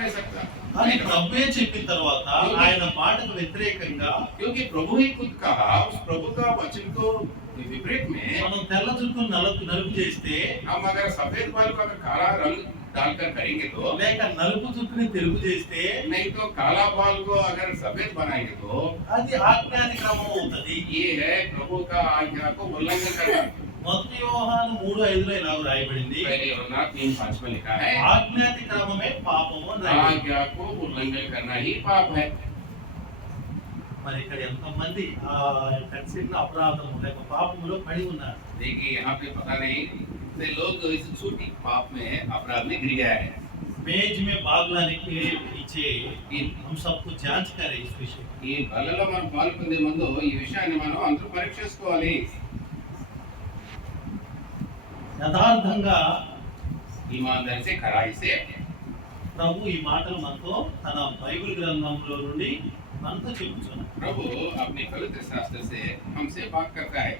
नहीं सकता। అని ప్రభువే చెప్పిన తర్వాత ఆయన మాటకు వ్యతిరేకంగా क्योंकि प्रभु ही खुद कहा, उस प्रभु का वचन को विपरीत में మనం తెల్ల జుట్టు నలుపు చేస్తే, हम अगर सफेद बाल को अगर काला रंग डालकर करेंगे तो, లేక నలుపు జుట్టుని తెలుపు చేస్తే, नहीं तो काला बाल को अगर सफेद बनाएंगे तो అది ఆజ్ఞాతిక్రమం అవుతుంది. ये है प्रभु का आज्ञा को उल्लंघन करना। మొదటి యోహాను 3:5లో ఇలా రాయబడింది, पहले यूहन्ना 3:5 में लिखा है, ఆజ్ఞాతిక్రమమే పాపము అని రాయబడింది. आज्ञा को उल्लंघन करना ही पाप है। మరి ఇక్కడ ఎంతమంది ఆ యొక్క చిన్న అపరాధము లేక పాపములో పడి ఉన్నారు. देखिए यहाँ पे पता नहीं कितने लोग इस छोटी पाप में अपराध में गिर गया है। मेज में भाग लाने के पीछे हम सबको जांच करें इस विषय ఈ బలలో మనం పాల్పొందే ముందు ఈ విషయాన్ని మనం అందరూ పరీక్షించుకోవాలి. యథార్థంగా ईमानदारी से, खराई से ప్రభు ఈ మాటలు మనతో తన బైబిల్ గ్రంథంలో నుండి మనతో చెప్పుచున్నాడు. प्रभु अपने पवित्र शास्त्र से हमसे बात करता है।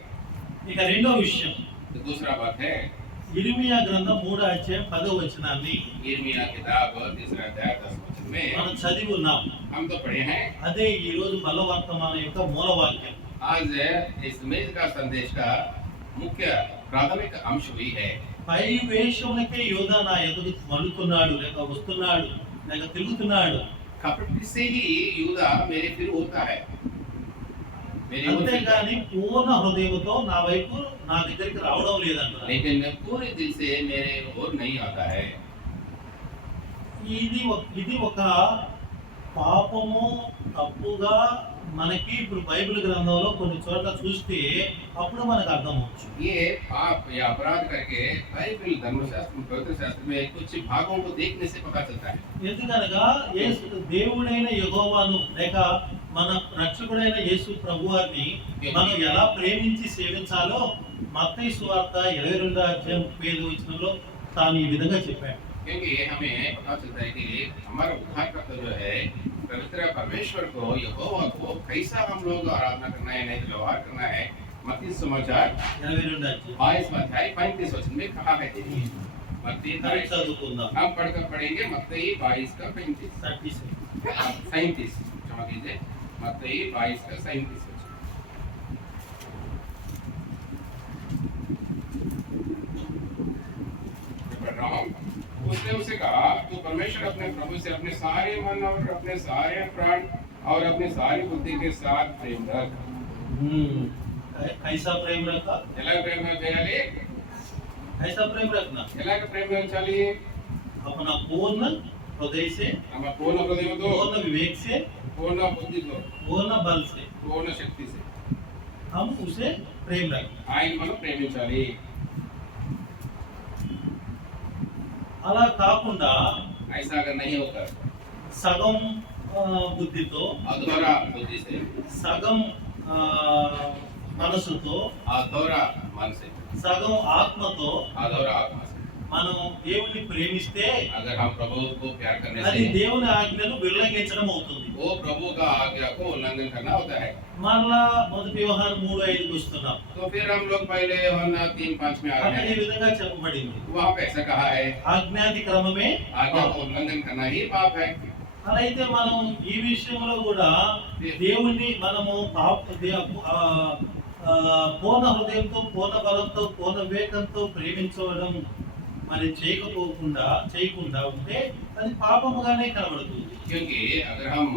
ఇక రెండో విషయం, तो दूसरा बात है ఇర్మియా గ్రంథం 3:10 यिर्मयाह किताब 3 वचन में మనం చదివి ఉన్నాం. हम तो पढ़े हैं। అదే ఈ రోజు బలవర్తమానం యొక్క మూల వాక్యం. आज इस मेज का संदेश का मुख्य प्राथमिक अंश वही है। పై వేషములకే యోధా నా ఎదుగు మలుతున్నాడు లేక వస్తున్నాడు లేక తిరుగుతున్నాడు. कपट से ही यूदा मेरे फिर होता है, मेरे ओर फिरता है। అంతేగాని పూర్ణ హృదయంతో నా వైపు నా దగ్గరికి రావడం లేదంటారు. लेकिन पूरे दिल से मेरे ओर नहीं आता है। ఇది ఒక పాపము తప్పుగా మనకి ఇప్పుడు బైబిల్ గ్రంథంలో కొన్ని చోట్ల చూస్తే అప్పుడు మనకు అర్థం అవచ్చు. ये पाप या अपराध करके बाइबल धर्मशास्त्र पवित्र शास्त्र में कुछ भागों को देखने से पता चलता है। ఎందుకనగా యేసు దేవుడైన యెహోవాను లేక మన రక్షకుడైన యేసు ప్రభువారిని మనం ఎలా ప్రేమించి సేవించాలో మత్తయి సువార్త 22:35 తాను ఈ విధంగా చెప్పాడు. क्योंकि हमें पता चलता है कि हमारा उद्धारकर्ता जो है पवित्र परमेश्वर को, यहोवा को कैसा हम लोग आराधना करना है, नहीं व्यवहार करना है। मत्ती समाचार 22:35 वचन में कहा है। देखिए मत्ती చదువుకుందాం. हम पढ़कर पढ़ेंगे मत्ती 22:35 37 क्षमा कीजिए, मत्ती 22:37 पढ़ रहा हूँ। उसने उसे कहा, तो परमेश्वर अपने प्रभु से अपने सारे मन और अपने सारे प्राण और अपनी सारी बुद्धि के साथ प्रेम रख। कैसा प्रेम रखा? ఎలా ప్రేమ చేయాలి? कैसा प्रेम रखना? ఎలాగ ప్రేమ ఉంచాలి? अपना पूर्ण हृदय से, ನಮ್ಮ పూర్ణ హృదయంతో, पूर्ण विवेक से, పూర్ణ బుద్ధితో, पूर्ण बल से పూర్ణ శక్తి से हम उसे प्रेम रखना. ఆయన మనం ప్రేమించాలి. అలా కాకుండా ऐसा अगर नहीं होकर సగం బుద్ధితో, अधूरा बुद्धि से, సగం మనసుతో, अधूरा मन से, సగం ఆత్మతో अधूरा आत्मा से మనం దేవుణ్ణి ప్రేమిస్తే अगर हम प्रभु को प्यार करने అది से దేవుని ఆజ్ఞను ఉల్లంఘించడం అవుతుంది. वो प्रभु का आज्ञा को उल्लंघन करना होता है। మరలా మొదటి యోహాను 3:5 వస్తున్నాం. तो फिर हम लोग पहले यूहन्ना 3:5 में आ అక్కడ रहे ఈ हैं। విధంగా చెప్పబడింది, वहाँ पे ऐसा कहा है, ఆజ్ఞాది క్రమమే आज्ञा को उल्लंघन करना ही पाप है। అలా అయితే మనం ఈ విషయంలో కూడా దేవుణ్ణి మనము పూర్ణ హృదయంతో, పూర్ణ బలంతో, పూర్ణ వివేకంతో ప్రేమించడం మరి చేయకుండా ఉంటే అది పాపముగానే కనబడుతుంది. क्योंकि अगर हम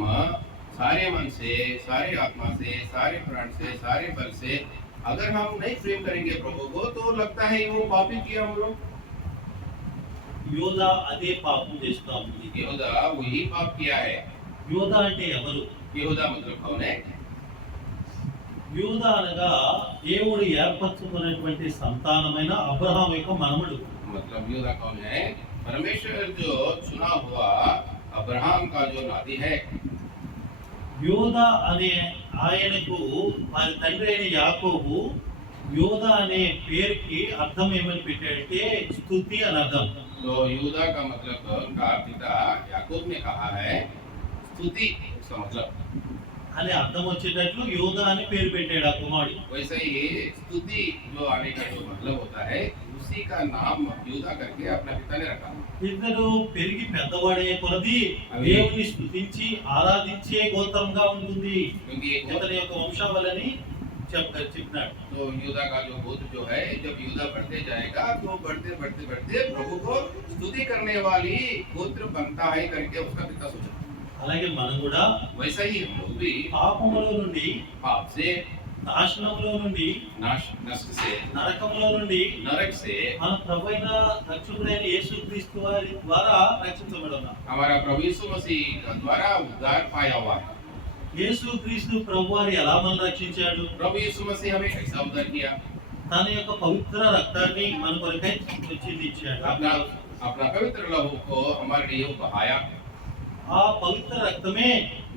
सारे मन से, सारे आत्मा से, सारे प्राण से, सारे बल से अगर हम नहीं प्रेम करेंगे प्रभु को, तो लगता है वो पापी किया हम लोग। యోధా అదే పాపం చేస్తా ఉంది. यहूदा वही पाप किया है। యోధా అంటే ఎవరు? यहूदा मतलब कौन है? యోధా అనగా దేవుడు ఏర్పరచుకున్నటువంటి సంతానమైన అబ్రహాం యొక్క మనమడు. मतलब यहूदा कौन है? परमेश्वर जो चुना हुआ अब्राहम का जो नाती है। యోధా అనే ఆయనకు వారి తండ్రి అయిన యాకోబు యోధా అనే పేరుకి అర్థం ఏమని పెట్టాడంటే స్తుతి అని అర్థం. तो यहूदा का मतलब उनका पिता याकूब ने कहा है स्तुति, उसका मतलब అని అర్థం వచ్చేటట్లు యోధా అని పేరు పెట్టాడు ఆ కుమారుడు. वैसे ही स्तुति जो आने का जो मतलब होता है, उसी का नाम यूदा करके अपना पिता ने रखा। ఇతడు పెరిగి పెద్దవాడే కొలది దేవుని స్తుతించి ఆరాధించే గోత్రంగా ఉంటుంది. क्योंकि एक ఇతని యొక్క వంశావళిని చెప్పినాడు. तो यूदा का जो गोत्र जो है, जब यूदा बढ़ते जाएगा तो बढ़ते बढ़ते बढ़ते प्रभु को स्तुति करने वाली गोत्र बनता है करके उसका पिता सोचा। అలాగే మనం కూడా वैसा ही हम लोग भी పాపములో నుండి, पाप से, నాశనంలో నుండి, नष्ट से, నరకంలో నుండి नरक से మన ప్రభువైన రక్షకుడైన యేసుక్రీస్తు వారి ద్వారా రక్షించబడి ఉన్నాం. हमारा प्रभु यीशु मसीह का द्वारा उद्धार पाया हुआ है। యేసుక్రీస్తు ప్రభువారు ఎలా మనల్ని రక్షించాడు? प्रभु यीशु मसीह हमें कैसा उद्धार किया? తన యొక్క పవిత్ర రక్తాన్ని మన కొరకై చిందించాడు. अपना अपना पवित्र लहू को हमारे लिए बहाया। ఆ పవిత్ర రక్తమే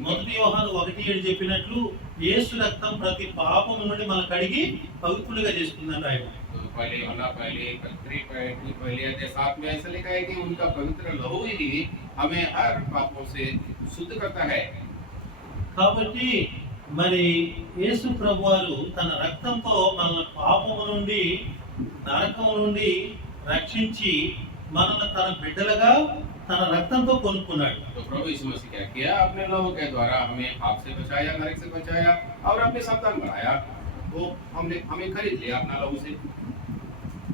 మొదటి యోహాను 1:7 చెప్పినట్లు యేసు రక్తం ప్రతి పాపము నుండి మన కడిగి పవిత్రులుగా చేస్తుందని ఆయన. तो पहले यूहन्ना पहले अध्याय 7 में ऐसा लिखा है कि उनका पवित्र लहू ही हमें हर पापों से शुद्ध करता है। కాబట్టి మరి యేసు ప్రభువారు తన రక్తంతో మన పాపము నుండి, నరకము నుండి రక్షించి మనల్ని తన బిడ్డలుగా తన రక్తంతో కొనుక్కున్నాడు. तो प्रभु यीशु मसीह क्या किया? अपने लहू के द्वारा हमें पाप से बचाया, नरक से बचाया और अपने संतान बनाया। वो हमें खरीद लिया अपना लहू से।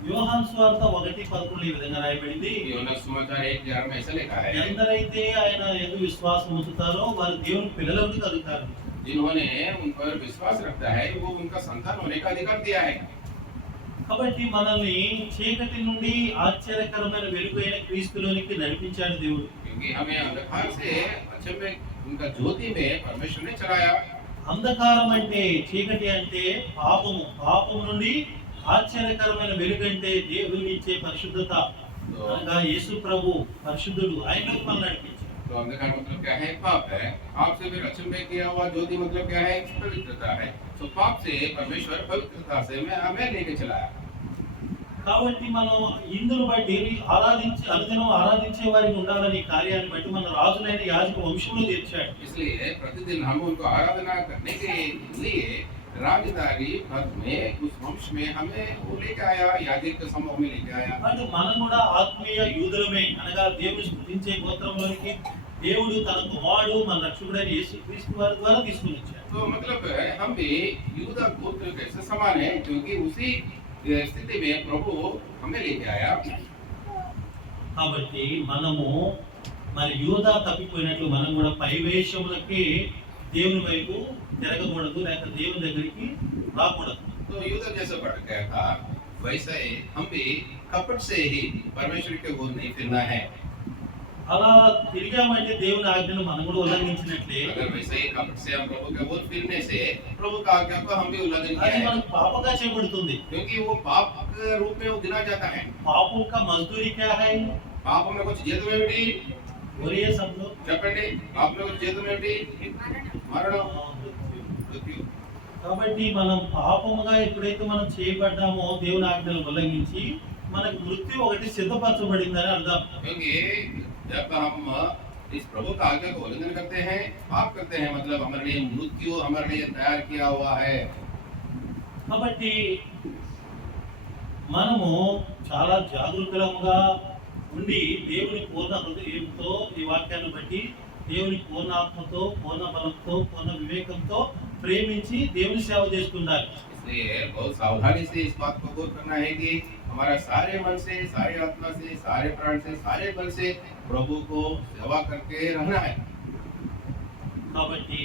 యోహాను సువార్త 1:11 ఈ విధంగా రాయబడింది. యోహాను సుమాచార 1:11 में ऐसा लिखा है, ఎందరైతే ఆయన యందు విశ్వాసం ఉంచుతారో వారు దేవుని పిల్లలకు కలుగుతారు. जिन्होंने उन पर विश्वास रखता है वो उनका संतान होने का अधिकार दिया है। కాబట్టి మనల్ని చీకటి నుండి ఆశ్చర్యకరమైన వెలుగైన క్రీస్తులోనికి నడిపించాడు దేవుడు. क्योंकि हमें अंधकार से अचंभे उनका ज्योति में परमेश्वर ने चलाया। అంధకారం అంటే, చీకటి అంటే పాపము, పాపము నుండి ఆశ్చర్యకరమైన వెలుగు అంటే దేవుని ఇచ్చే పరిశుద్ధత. అనగా యేసు ప్రభు పరిశుద్ధుడు, ఆయనలోకి మనల్ని నడిపించాడు. तो अंधकार मतलब क्या है? पाप है। पाप से फिर अचंभे किया हुआ ज्योति मतलब क्या है? पवित्रता है। तो पाप से परमेश्वर पवित्रता से हमें लेके चलाया। కాబట్టి మనం ఇందును బట్టి అనుదినం ఆరాధించే వారికి ఉండాలని కార్యాన్ని బట్టి మన రాజులైన యాజక వంశంలో తీర్చాడు. इसलिए प्रतिदिन हम उनको आराधना करने के लिए राजदारी पद में उस वंश में हमें वो लेके आया, याजक के समूह में लेके आया। అంటే మనం కూడా ఆత్మీయ యూదులమే, అనగా దేవుని స్తుతించే గోత్రంలోనికి దేవుడు తన కుమారుడు మన రక్షకుడైన యేసుక్రీస్తు వారి ద్వారా తీసుకుని వచ్చాడు. तो मतलब हम भी यूदा गोत्र के समान है, क्योंकि उसी स्थिति में प्रभु हमें लेके आया। కాబట్టి మనము మరి యూదా తప్పిపోయినట్లు మనం కూడా పైవేషములకి దేవుని వైపు తిరగకూడదు, లేక దేవుని దగ్గరికి రాకూడదు. तो यूदा जैसा बढ़ गया था, वैसा ही हम भी कपट से ही परमेश्वर के ओर नहीं फिरना है। అలా తిరిగామంటే దేవుని ఆజ్ఞను మనం కూడా ఉల్లంఘించినట్లే. अगर वैसे ही कपट से हम प्रभु के ओर फिरने से प्रभु का आज्ञा को हम भी उल्लंघन किया అది है, మనకు పాపంగా చేయబడుతుంది. क्योंकि वो पाप के रूप में वो गिना जाता है। పాపం का మజ్దూరి क्या है? पाप में कुछ जीत में भी बोलिए सब लोग. చెప్పండి, पाप में कुछ जीत में भी మరణం, మృత్యు। కాబట్టి మనం పాపముగా ఎప్పుడైతే మనం చేయబడ్డామో దేవుని ఆజ్ఞను ఉల్లంఘించి మనకు మృత్యు ఒకటి సిద్ధపరచబడిందని అర్థం. क्योंकि जब हम इस प्रभु का आज्ञा को उल्लंघन करते हैं, पाप करते हैं, मतलब हमारे लिए मृत्यु हमारे लिए तैयार किया हुआ है। కాబట్టి మనము చాలా జాగరూకులంగా ఉండి దేవుని పూర్ణ హృదయంతో ఈ వాక్యాన్ని బట్టి దేవుని పూర్ణ ఆత్మతో, పూర్ణ బలంతో, పూర్ణ వివేకంతో ప్రేమించి దేవుని సేవ చేస్తుండాలి. इसलिए बहुत सावधानी से इस बात को गौर करना है कि हमारा सारे मन से, सारे आत्मा से, सारे प्राण से, सारे बल से प्रभु को सेवा करके रहना है। కాబట్టి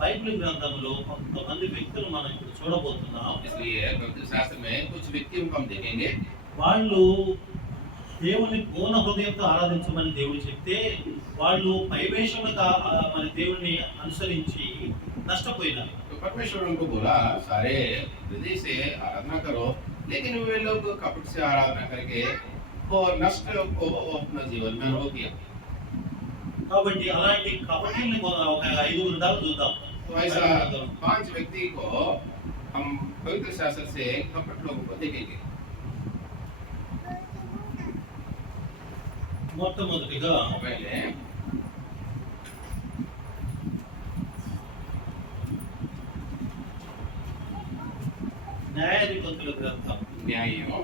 బైబిల్ గ్రంథంలో కొంతమంది వ్యక్తులు మనం ఇప్పుడు చూడబోతున్నాం. इसलिए पवित्र शास्त्र में कुछ व्यक्तियों को हम देखेंगे, వాళ్ళు దేవుని పూర్ణ హృదయంతో ఆరాధించమని దేవుడు చెప్తే వాళ్ళు పైవేషముగా మన దేవుని అనుసరించి నష్టపోయినారు. तो परमेश्वर उनको बोला सारे हृदय से आराधना करो, लेकिन वे लोग कपट से आराधना करके और नष्ट को अपना जीवन में अनुभव किया। కాబట్టి అలాంటి కపటిని ఒక 5 దాకా చూద్దాం. तो ऐसा 5 व्यक्ति को हम पवित्र शास्त्र से कपट लोगों को देखेंगे। మొట్టమొదటిగా पहले న్యాయాధిపతుల గ్రంథం न्यायियों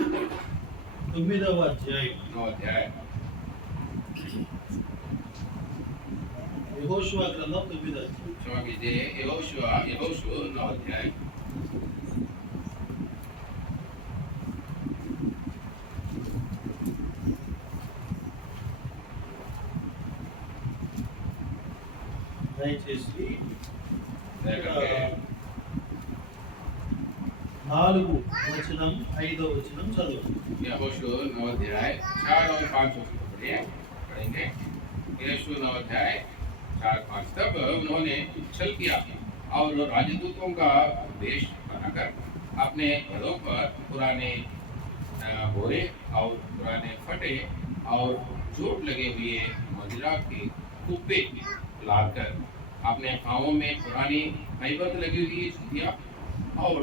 9వ అధ్యాయం 9 अध्याय యెహోషువ గ్రంథం 9వ అధ్యాయం. क्षमा कीजिए यहोशू 9 अध्याय దయచేసి करके 4 వచనం 5వ వచనం చదువు. यहोशू 9 अध्याय 4 और 5 वचन को पढ़ेंगे यहोशू 9 अध्याय 4-5 तब उन्होंने छल किया और राजदूतों का वेश बनाकर अपने घरों पर पुराने बोरे और पुराने फटे और चोट लगे हुए मदिरा के कुप्पे लाकर अपने पाँवों में पुरानी फाइबर लगी हुई जूतियाँ और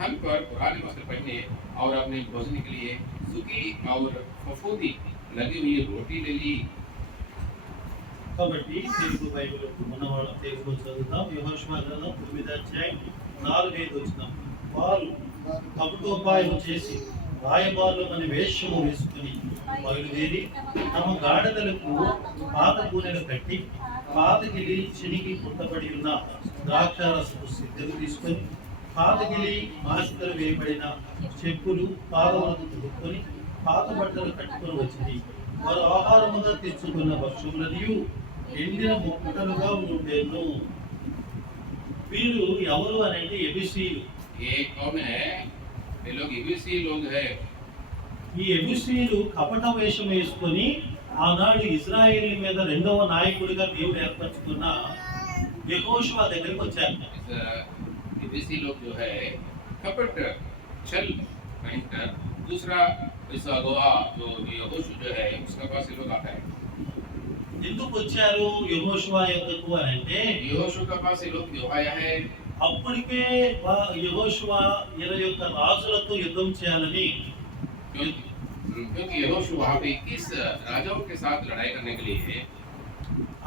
तन पर पुराने वस्त्र पहने और अपने भोजन के लिए सूखी और फफूंदी लगी हुई रोटी ले ली। కాబట్టి తెలుగు బైబిల్ ఉన్నవాళ్ళ తెలుగు చదువుతాం. యెహోషువ గ్రంథం 9వ అధ్యాయం 4-5 వచనం. వారు కపటోపాయం చేసి రాయబారులమని వేషము వేసుకుని బయలుదేరి తమ గాడిదలకు పాత కూనెలు కట్టి పాతగిలి చినిగి పుట్టబడి ఉన్న ద్రాక్షారసపు సిద్ధలు తీసుకొని పాతగిలి మాస్కలు వేయబడిన చెప్పులు పాదములకు తొడుక్కొని పాత బట్టలు కట్టుకొని వచ్చింది. వారు ఆహారముగా తెచ్చుకున్న భక్ష్యములనియు ఎండిన ముక్కలుగా ఉండేను. వీరు ఎవరు అంటే ఎబిసీలు. ये कौन है? ये लोग इबिसी लोग हैं। ఈ ఎబిసీలు కపట వేషం వేసుకొని ఆనాడు ఇజ్రాయేల్ మీద రెండవ నాయకుడిగా దేవుడు ఏర్పరచుకున్న యెహోషువ దగ్గరికి వచ్చారు. इस इबिसी लोग जो है कपट छल पहनकर दूसरा इस अगवा जो यहोशू जो है उसके पास ये लोग आता है। ఎందుకు వచ్చారు యెహోషువ యొద్దకు అంటే यहोशू के पास ये लोग क्यों आया है? అప్పటికే యెహోషువ యొక్క రాజులతో యుద్ధం చేయాలని क्योंकि यहोशू वहाँ पे 21 राजाओं के साथ लड़ाई करने के लिए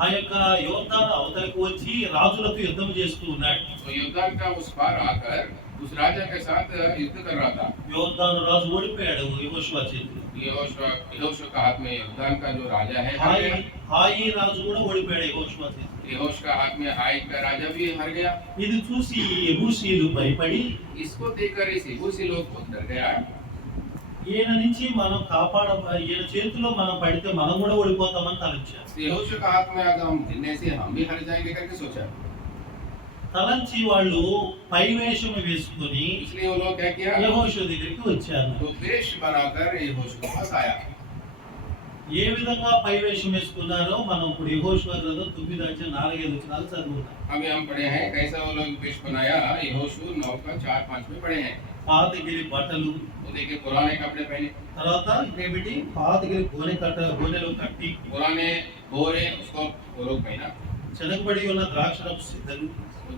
ఆ యొక్క యోర్దాను అవతలకు వచ్చి రాజులతో యుద్ధం చేస్తూ ఉన్నాడు. तो योर्दान का उस पार आकर उस राजा के साथ युद्ध कर रहा था। యోర్దాను రాజు ఓడిపోయాడు యెహోషువ చేతిలో. यहोशू का हाथ में योर्दान का जो राजा है హాయి రాజు కూడా ఓడిపోయాడు యెహోషువ చేతిలో. यहोशू का हाथ में हाई का राजा भी हार गया। ఇది చూసి యెబూసీలు భయపడి इसको देखकर इस यबूसी लोग बहुत डर गया। ఈయన నుంచి మనం ఈయన చేతిలో మనం పడితే మనం కూడా ఓడిపోతామని తలంచారు. यहोशू का हाथ में अगर हम गिरने से हम भी हार जाएंगे करके सोचा। తలంచి వాళ్ళు పై వేషం వేసుకొని इसलिए वो लोग क्या किया? యెహోషువ దగ్గరికి వచ్చారు. तो वेश बनाकर यहोशू के पास आया। ఏ విధంగా పై వేషం వేసుకున్నారో మనం ఇప్పుడు యెహోషువ గ్రంథం 9వ అధ్యాయం 4-5 వచనాలు చదువుతాం. अभी हम पढ़े हैं कैसा वो लोग वेश बनाया। यहोशू 9 का 4-5 में पढ़े हैं। పాతగిరి బట్టలు, वो देखिए पुराने कपड़े पहने, తర్వాత ఇంకేమిటి పాతగిరి గోనెలు కట్టి पुराने बोरे उसको वो लोग पहना। చెనగబడి ఉన్న ద్రాక్షరపు సిద్ధలు,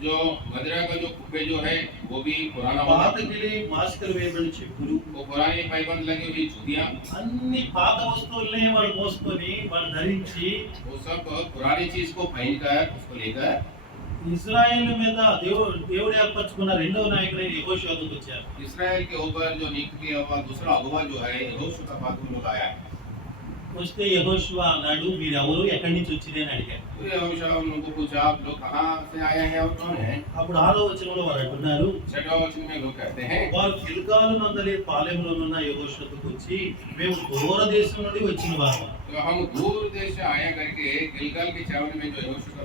जो मदिरा का जो कुप्पे जो है वो भी पुराना होगा। పాతగిరి మాస్కలు వేయబడిన చెప్పులు, वो पुरानी पाइबंद लगी हुई जूतियां, అన్ని పాత వస్తువుల్ని వాళ్ళు మోసుకొని వాళ్ళు ధరించి वो सब पुरानी चीज को पहनकर उसको लेकर ఇజ్రాయేల్ మీద దేవుడు ఏర్పరచుకున్న రెండవ నాయకుడైన యెహోషువ వద్దకు వచ్చారు. इसराइल के ऊपर जो नियुक्त किया हुआ दूसरा अगुवा जो है यहोशू का पास वो लोग आया। వస్తే యెహోషువ అన్నాడు, మీరు ఎవరు, ఎక్కడి నుంచి వచ్చిందని అడిగారు. तो यहोशू उनको पूछा आप लोग कहाँ से आए हैं और कौन है? అప్పుడు 6వ వచనంలో వారు అంటున్నారు, 6वां वचन में लोग कहते हैं వారు గిల్గాలు నందలి పాలెంలోనున్న యెహోషువ వద్దకు వచ్చి మేము దూర దేశం నుండి వచ్చిన వారు. तो हम दूर देश से आया करके गिलगाल के चावल में जो यहोशू का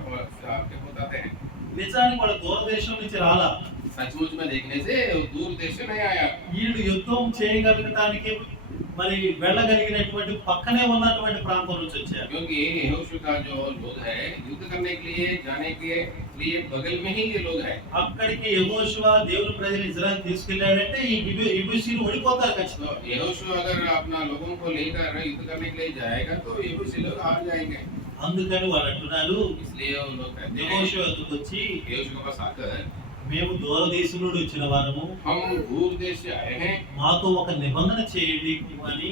बताते हैं। నిజానికి వాళ్ళ దూర దేశం నుంచి రాలా. सचमुच में देखने से वो दूर देश से नहीं आया। వీళ్ళు యుద్ధం చేయగలగటానికి మరి వెళ్ళగలిగినటువంటి పక్కనే ఉన్నటువంటి ప్రాంతం నుంచి వచ్చారు. क्योंकि यहोशू का जो लोग है युद्ध करने के लिए जाने के लिए बगल में ही ये लोग है। అక్కడికి యెహోషువ దేవుని ప్రజలు ఇజ్రాయెల్ తీసుకెళ్లాడంటే ఈ యెబూసీలు ఓడిపోతారు ఖచ్చితంగా. तो यहोशू अगर अपना लोगों को लेकर युद्ध करने के लिए जाएगा तो यबूसी लोग हार जाएंगे। అందుకని వాళ్ళు అంటున్నారు, इसलिए वो लोग कहते हैं యెహోషువ వద్దకు వచ్చి यहोशू के पास आकर మేము దూర దేశం నుండి వచ్చిన వారము, हम दूर देश से आए हैं। మాతో ఒక నిబంధన చేయండి అని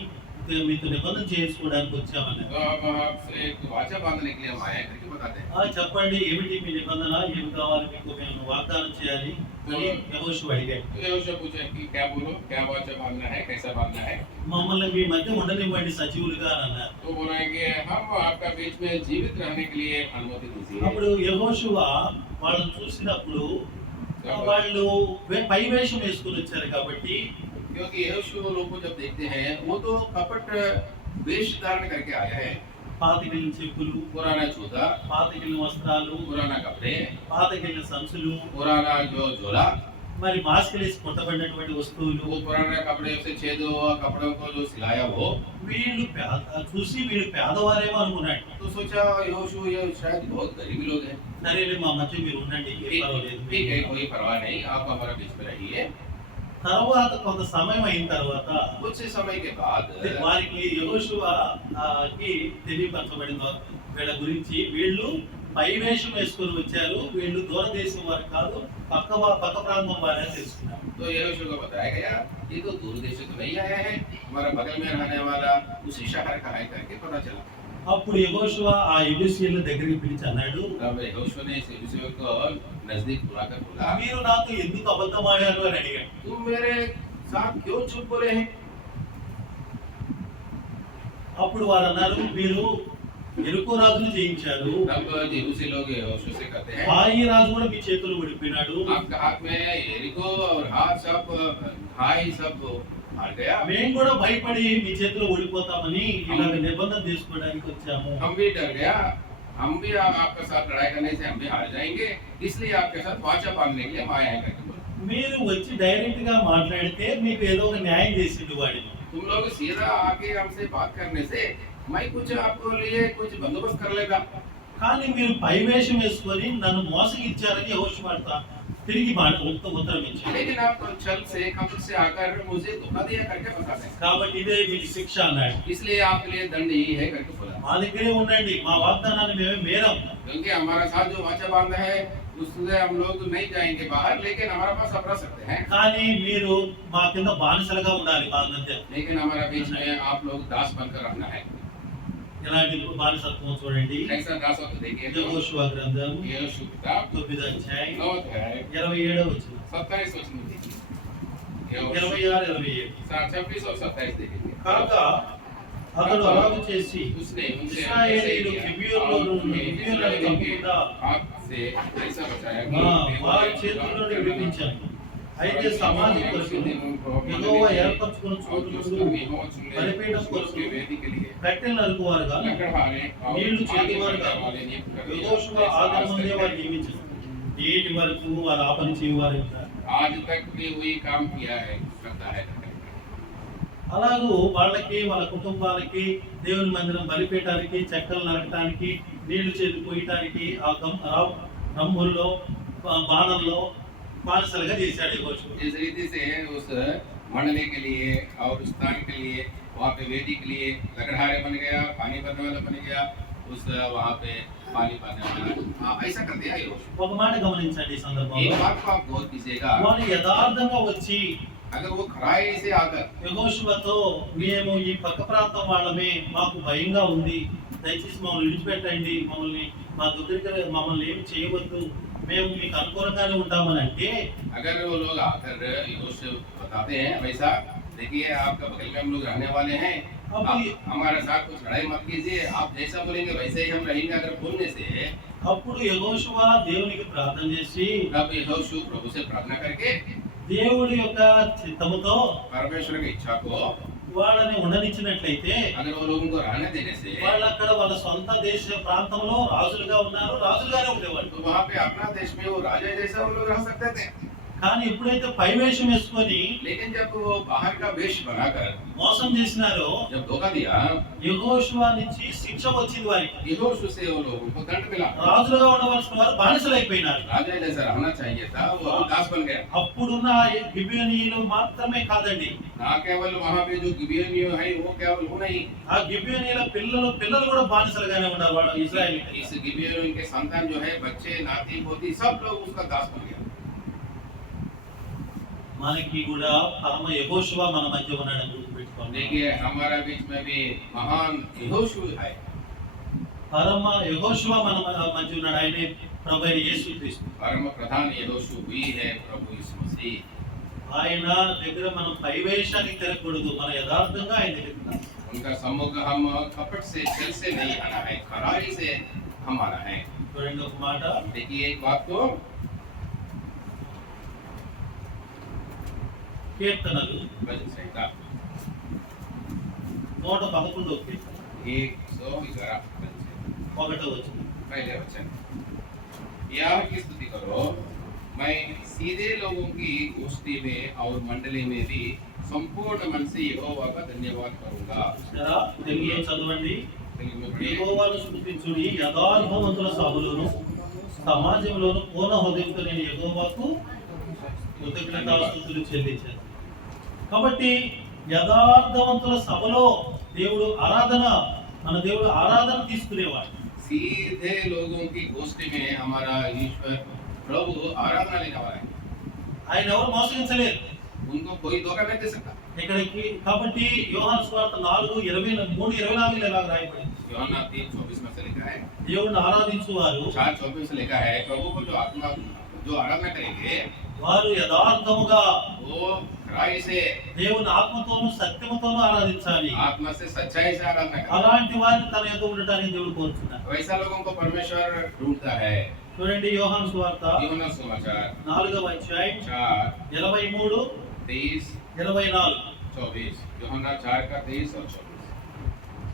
మీతో నిబంధన చేసుకోవడానికి వచ్చామన్నారు. तो अब आपसे एक वाचा बांधने के लिए हम आए हैं करके बताते हैं। చెప్పండి ఏమిటి మీ నిబంధన, ఏమి కావాలి మీకు, మేము వాగ్దానం చేయాలి అని యెహోషువ అడిగాడు. तो यहोशू पूछे कि क्या बोलो, क्या वाचा बांधना है, कैसा बांधना है? మమ్మల్ని మీ మధ్య ఉండనివ్వండి సజీవులుగా అని అన్నారు. तो बोला है कि हम आपका बीच में जीवित रहने के लिए अनुमति दीजिए। అప్పుడు యెహోషువ వాళ్ళని చూసినప్పుడు వాళ్ళు పై వేషం వేసుకుని వచ్చారు కాబట్టి, क्योंकि यहोशू लोग को जब देखते हैं वो तो कपट वेश धारण करके आया है। పాతగిలిన చెప్పులు, पुराना जूता, పాతగిలిన వస్త్రాలు, पुराना कपड़े, పాతగిలిన సంచులు, पुराना जो झोला, మరి మాస్కులేసి కొట్టబడినటువంటి వస్తువులు. वो पुराने कपड़े से छेद हुआ कपड़ों को जो सिलाया वो। వీళ్ళు చూసి వీళ్ళు పేదవారేమో అనుకున్నాడు. तो सोचा यहोशू ये शायद बहुत गरीब लोग हैं। సరేలే మా మధ్య మీరు ఉండండి, ఏం పర్వాలేదు. ठीक है, कोई परवाह नहीं, आप हमारा बीच में रहिए। తర్వాత కొంత సమయం అయిన తర్వాత कुछ समय के बाद వారికి యెహోషువ కి తెలియపరచబడింది వీళ్ళ గురించి. వీళ్ళు పై వేషం వేసుకొని వచ్చారు, వీళ్ళు దూరదేశం వారు కాదు, పక్క ప్రాంతం వారే తెలుసుకున్నారు. तो यहोशू को बताया गया ये तो दूर देश से तो नहीं आया है, हमारा बगल में रहने वाला उसी शहर का है करके पता चला। అప్పుడు యెహోషువ ఆ యెబూసీయుల దగ్గరికి పిలిచి అన్నాడు, तब यहोशू ने इस यबूसियों को नजदीक बुलाकर बोला, మీరు నాతో ఎందుకు అబద్ధం ఆడారు అని అడిగాడు. तुम मेरे साथ क्यों झूठ बोले हैं? అప్పుడు వారు అన్నారు, మీరు ఎరుకో రాజును జయించారు, तब यबूसी लोग यहोशू से कहते हैं, హాయి రాజు కూడా మీ చేతులు ఓడిపోయినాడు, आपका हाथ में यरीको और हाथ सब भाई सब हार गया। మేము కూడా భయపడి మీ చేతిలో ఓడిపోతామని ఇలాగ నిబంధన చేసుకోవడానికి వచ్చాము. हम भी डर गया, हम भी आपके साथ लड़ाई करने से हम भी हार जाएंगे, इसलिए आपके साथ वाचा बांधने के लिए हम आए हैं करके बोला। మీరు వచ్చి డైరెక్ట్ గా మాట్లాడితే మీకు ఏదో ఒక న్యాయం చేసిండు వాడిని. तुम लोग सीधा आके हमसे बात करने से मैं कुछ आपको लिए कुछ बंदोबस्त कर लेगा। కానీ మీరు పై వేషం వేసుకొని నన్ను మోసగిచ్చారని యెహోషువ తిరిగి ఉత్తరం ఇచ్చాడు. लेकिन आप छल से कपट से आकर मुझे धोखा दिया करके बताते हैं, కాబట్టి ఇదే మీకు శిక్ష అన్నాడు. इसलिए आपके लिए दंड यही है करके बोला। మా దగ్గరే ఉండండి, మా వాగ్దానాన్ని మేమే మేరం. क्योंकि हमारा साथ जो वाचा बांधा है उससे हम लोग नहीं जाएंगे बाहर, लेकिन हमारा पास आप रह सकते हैं, కానీ మీరు మా కింద బానిసలుగా ఉండాలి మా మధ్య. लेकिन हमारा बीच में आप लोग दास बनकर रहना है। ఇలాంటి బానిసత్వం చూడండి. ऐसा दासत्व देखिए तो యెహోషువ గ్రంథం यहोशू किताब 9వ అధ్యాయం 9 अध्याय 27వ వచనం, 27 वचन देखिए। 26 27. 26 और 27 देखेंगे। కాక అతడు అలాగు చేసి उसने उनसे ఇశ్రాయేలీయులు గిబియోనులో గిబియోనులను చంపకుండా हाथ से ऐसा बचाया వారి చేతుల నుండి విడిపించాను. అయితే సమాధి కొరకు యెహోవా ఏర్పరచుకున్న చోటు బలిపీఠం కొరకు కట్టెలు నరుకువారుగా నీళ్లు చేదువారుగా యెహోషువ ఆదిమందే వారు నియమించారు. నేటి వరకు వారు ఆ పని చేయవారు. आज तक भी वही काम किया है करता है। అలాగూ వాళ్ళకి వాళ్ళ కుటుంబాలకి దేవుని మందిరం బలిపీఠానికి చెక్కలు నరకటానికి నీళ్లు చేతి పోయటానికి ఆ రమ్ముల్లో బాణల్లో బానిసలుగా చేశాడు యెహోషువ. इस रीति से उस मंडली के लिए और उस स्थान के लिए वहाँ पे वेदी के लिए लकड़हारे बन गया, पानी भरने वाला बन गया, उस वहाँ पे पानी पाने वाला ऐसा कर दिया यहोशू। ఒక మాట గమనించండి ఈ एक సందర్భంలో, बात को आप गौर कीजिएगा, వాళ్ళు యథార్థంగా వచ్చి अगर वो खराई से आकर యెహోషువతో మేము ఈ పక్క ప్రాంతం వాళ్ళమే, మాకు భయంగా ఉంది, దయచేసి మమ్మల్ని విడిచిపెట్టండి, మమ్మల్ని ఏమి చేయవద్దు, మేము మీకు అనుకూలంగానే ఉంటామని అంటే, अगर वो लोग आकर यहोशू बताते हैं वैसा, देखिए आपका बगल में हम लोग रहने वाले हैं, आप हमारे साथ कुछ लड़ाई मत कीजिए, आप जैसा बोलेंगे वैसे ही हम रहेंगे, अगर बोलने से అప్పుడు యెహోషువ దేవునికి ప్రార్థన చేసి तब यहोशू प्रभु से प्रार्थना करके దేవుడి యొక్క చిత్తముతో परमेश्वर की इच्छा को వాళ్ళని ఉండనిచ్చినట్లయితే अगर वो लोगों को रहने देने से వాళ్ళు అక్కడ వాళ్ళ సొంత దేశ ప్రాంతంలో రాజులుగా ఉన్నారు, రాజులుగానే ఉండేవాళ్ళు. तो वहाँ पे अपना देश में वो राजा जैसा वो लोग रह सकते थे। కానీ ఎప్పుడైతే పై వేషం వేసుకొని लेकिन जब वो बाहर का वेश बनाकर మోసం చేసినారో जब धोखा दिया, యెహోషువ నుంచి శిక్ష వచ్చింది వారికి. यहोशू से वो लोगों को दंड मिला। రాజులుగా ఉండవలసిన వారు బానిసలైపోయినారు. राजा जैसा रहना चाहिए था वो अभी दास बन गया। అప్పుడున్న గిబియోనీయులు మాత్రమే కాదండి, ना केवल वहाँ पे जो गिबियोनी है वो केवल वो नहीं, ఆ గిబియోనీయుల పిల్లలు కూడా బానిసలుగానే ఉన్నారు. వాళ్ళు ఇశ్రాయేలీయులు. इस गिबियोनी के संतान जो है बच्चे नाती पोती सब लोग उसका दास बन गया। మనకి కూడా పరమ యెహోషువ మన మధ్య ఉన్నాడని గుర్తుపెట్టుకోండి. देखिए हमारा बीच में भी महान यहोशू है। పరమ యెహోషువ మన మధ్య ఉన్నాడు. ఆయనే ప్రభువైన యేసుక్రీస్తు. परम प्रधान यहोशू भी है प्रभु यीशु मसीह। ఆయన దగ్గర మనం పైవేషానికి తిరగకూడదు. మన యథార్థంగా ఆయన దగ్గర ఉండాలి. उनका सम्मुख हम कपट से छल से नहीं आना है, खराई से हम आना है। చూడండి ఒక మాట, देखिए एक बात तो కీర్తనలు भजन संहिता 111వ కీర్తన 111 भजन संहिता 1వ వచనం. पहले वचन, यार की स्तुति करो, मैं सीधे लोगों की गोष्ठी में और मंडली में भी संपूर्ण मन से यहोवा का धन्यवाद करूंगा। చూసారా? తెలుగులో చదవండి. तेलुगु में पढ़िए। యెహోవాను స్తుతించుడి, యథార్థవంతుల సభలోను సమాజంలోను పూర్ణ హృదయంతో నేను యెహోవాకు కృతజ్ఞతాస్తుతులు చెల్లించాను. కాబట్టి యథార్థవంతుల సభలో మన దేవుడు ఆరాధన తీసుకునేవాడు. सीधे लोगों की गोष्ठी में हमारा ईश्वर प्रभु आराधना लेने वाला है। ఆయన ఎవరు మోసగించలేరు. उनको कोई धोखा नहीं दे सकता। ఇక్కడికి కాబట్టి యోహాను సువార్త 4:23-24 ఇలాగ రాయబడింది. यूहन्ना 3:24 में से लिखा है, దేవుణ్ణి ఆరాధించువారు 4:24 से लिखा है, प्रभु को जो आराधना करेंगे వారు యథార్థముగా वो खराई से, దేవుని ఆత్మతోను సత్యముతోను ఆరాధించాలి. आत्मा से, सच्चाई से आराधना करेंगे। అలాంటి వారిని తన యొద్ద ఉండటానికి దేవుడు కోరుతున్నాడు. वैसा लोगों को परमेश्वर ढूंढता है। చూడండి యోహాను సువార్త यूहन्ना समाचार 4వ అధ్యాయం 4:23, 23-24. 24, यूहन्ना 4 का 23 और 24।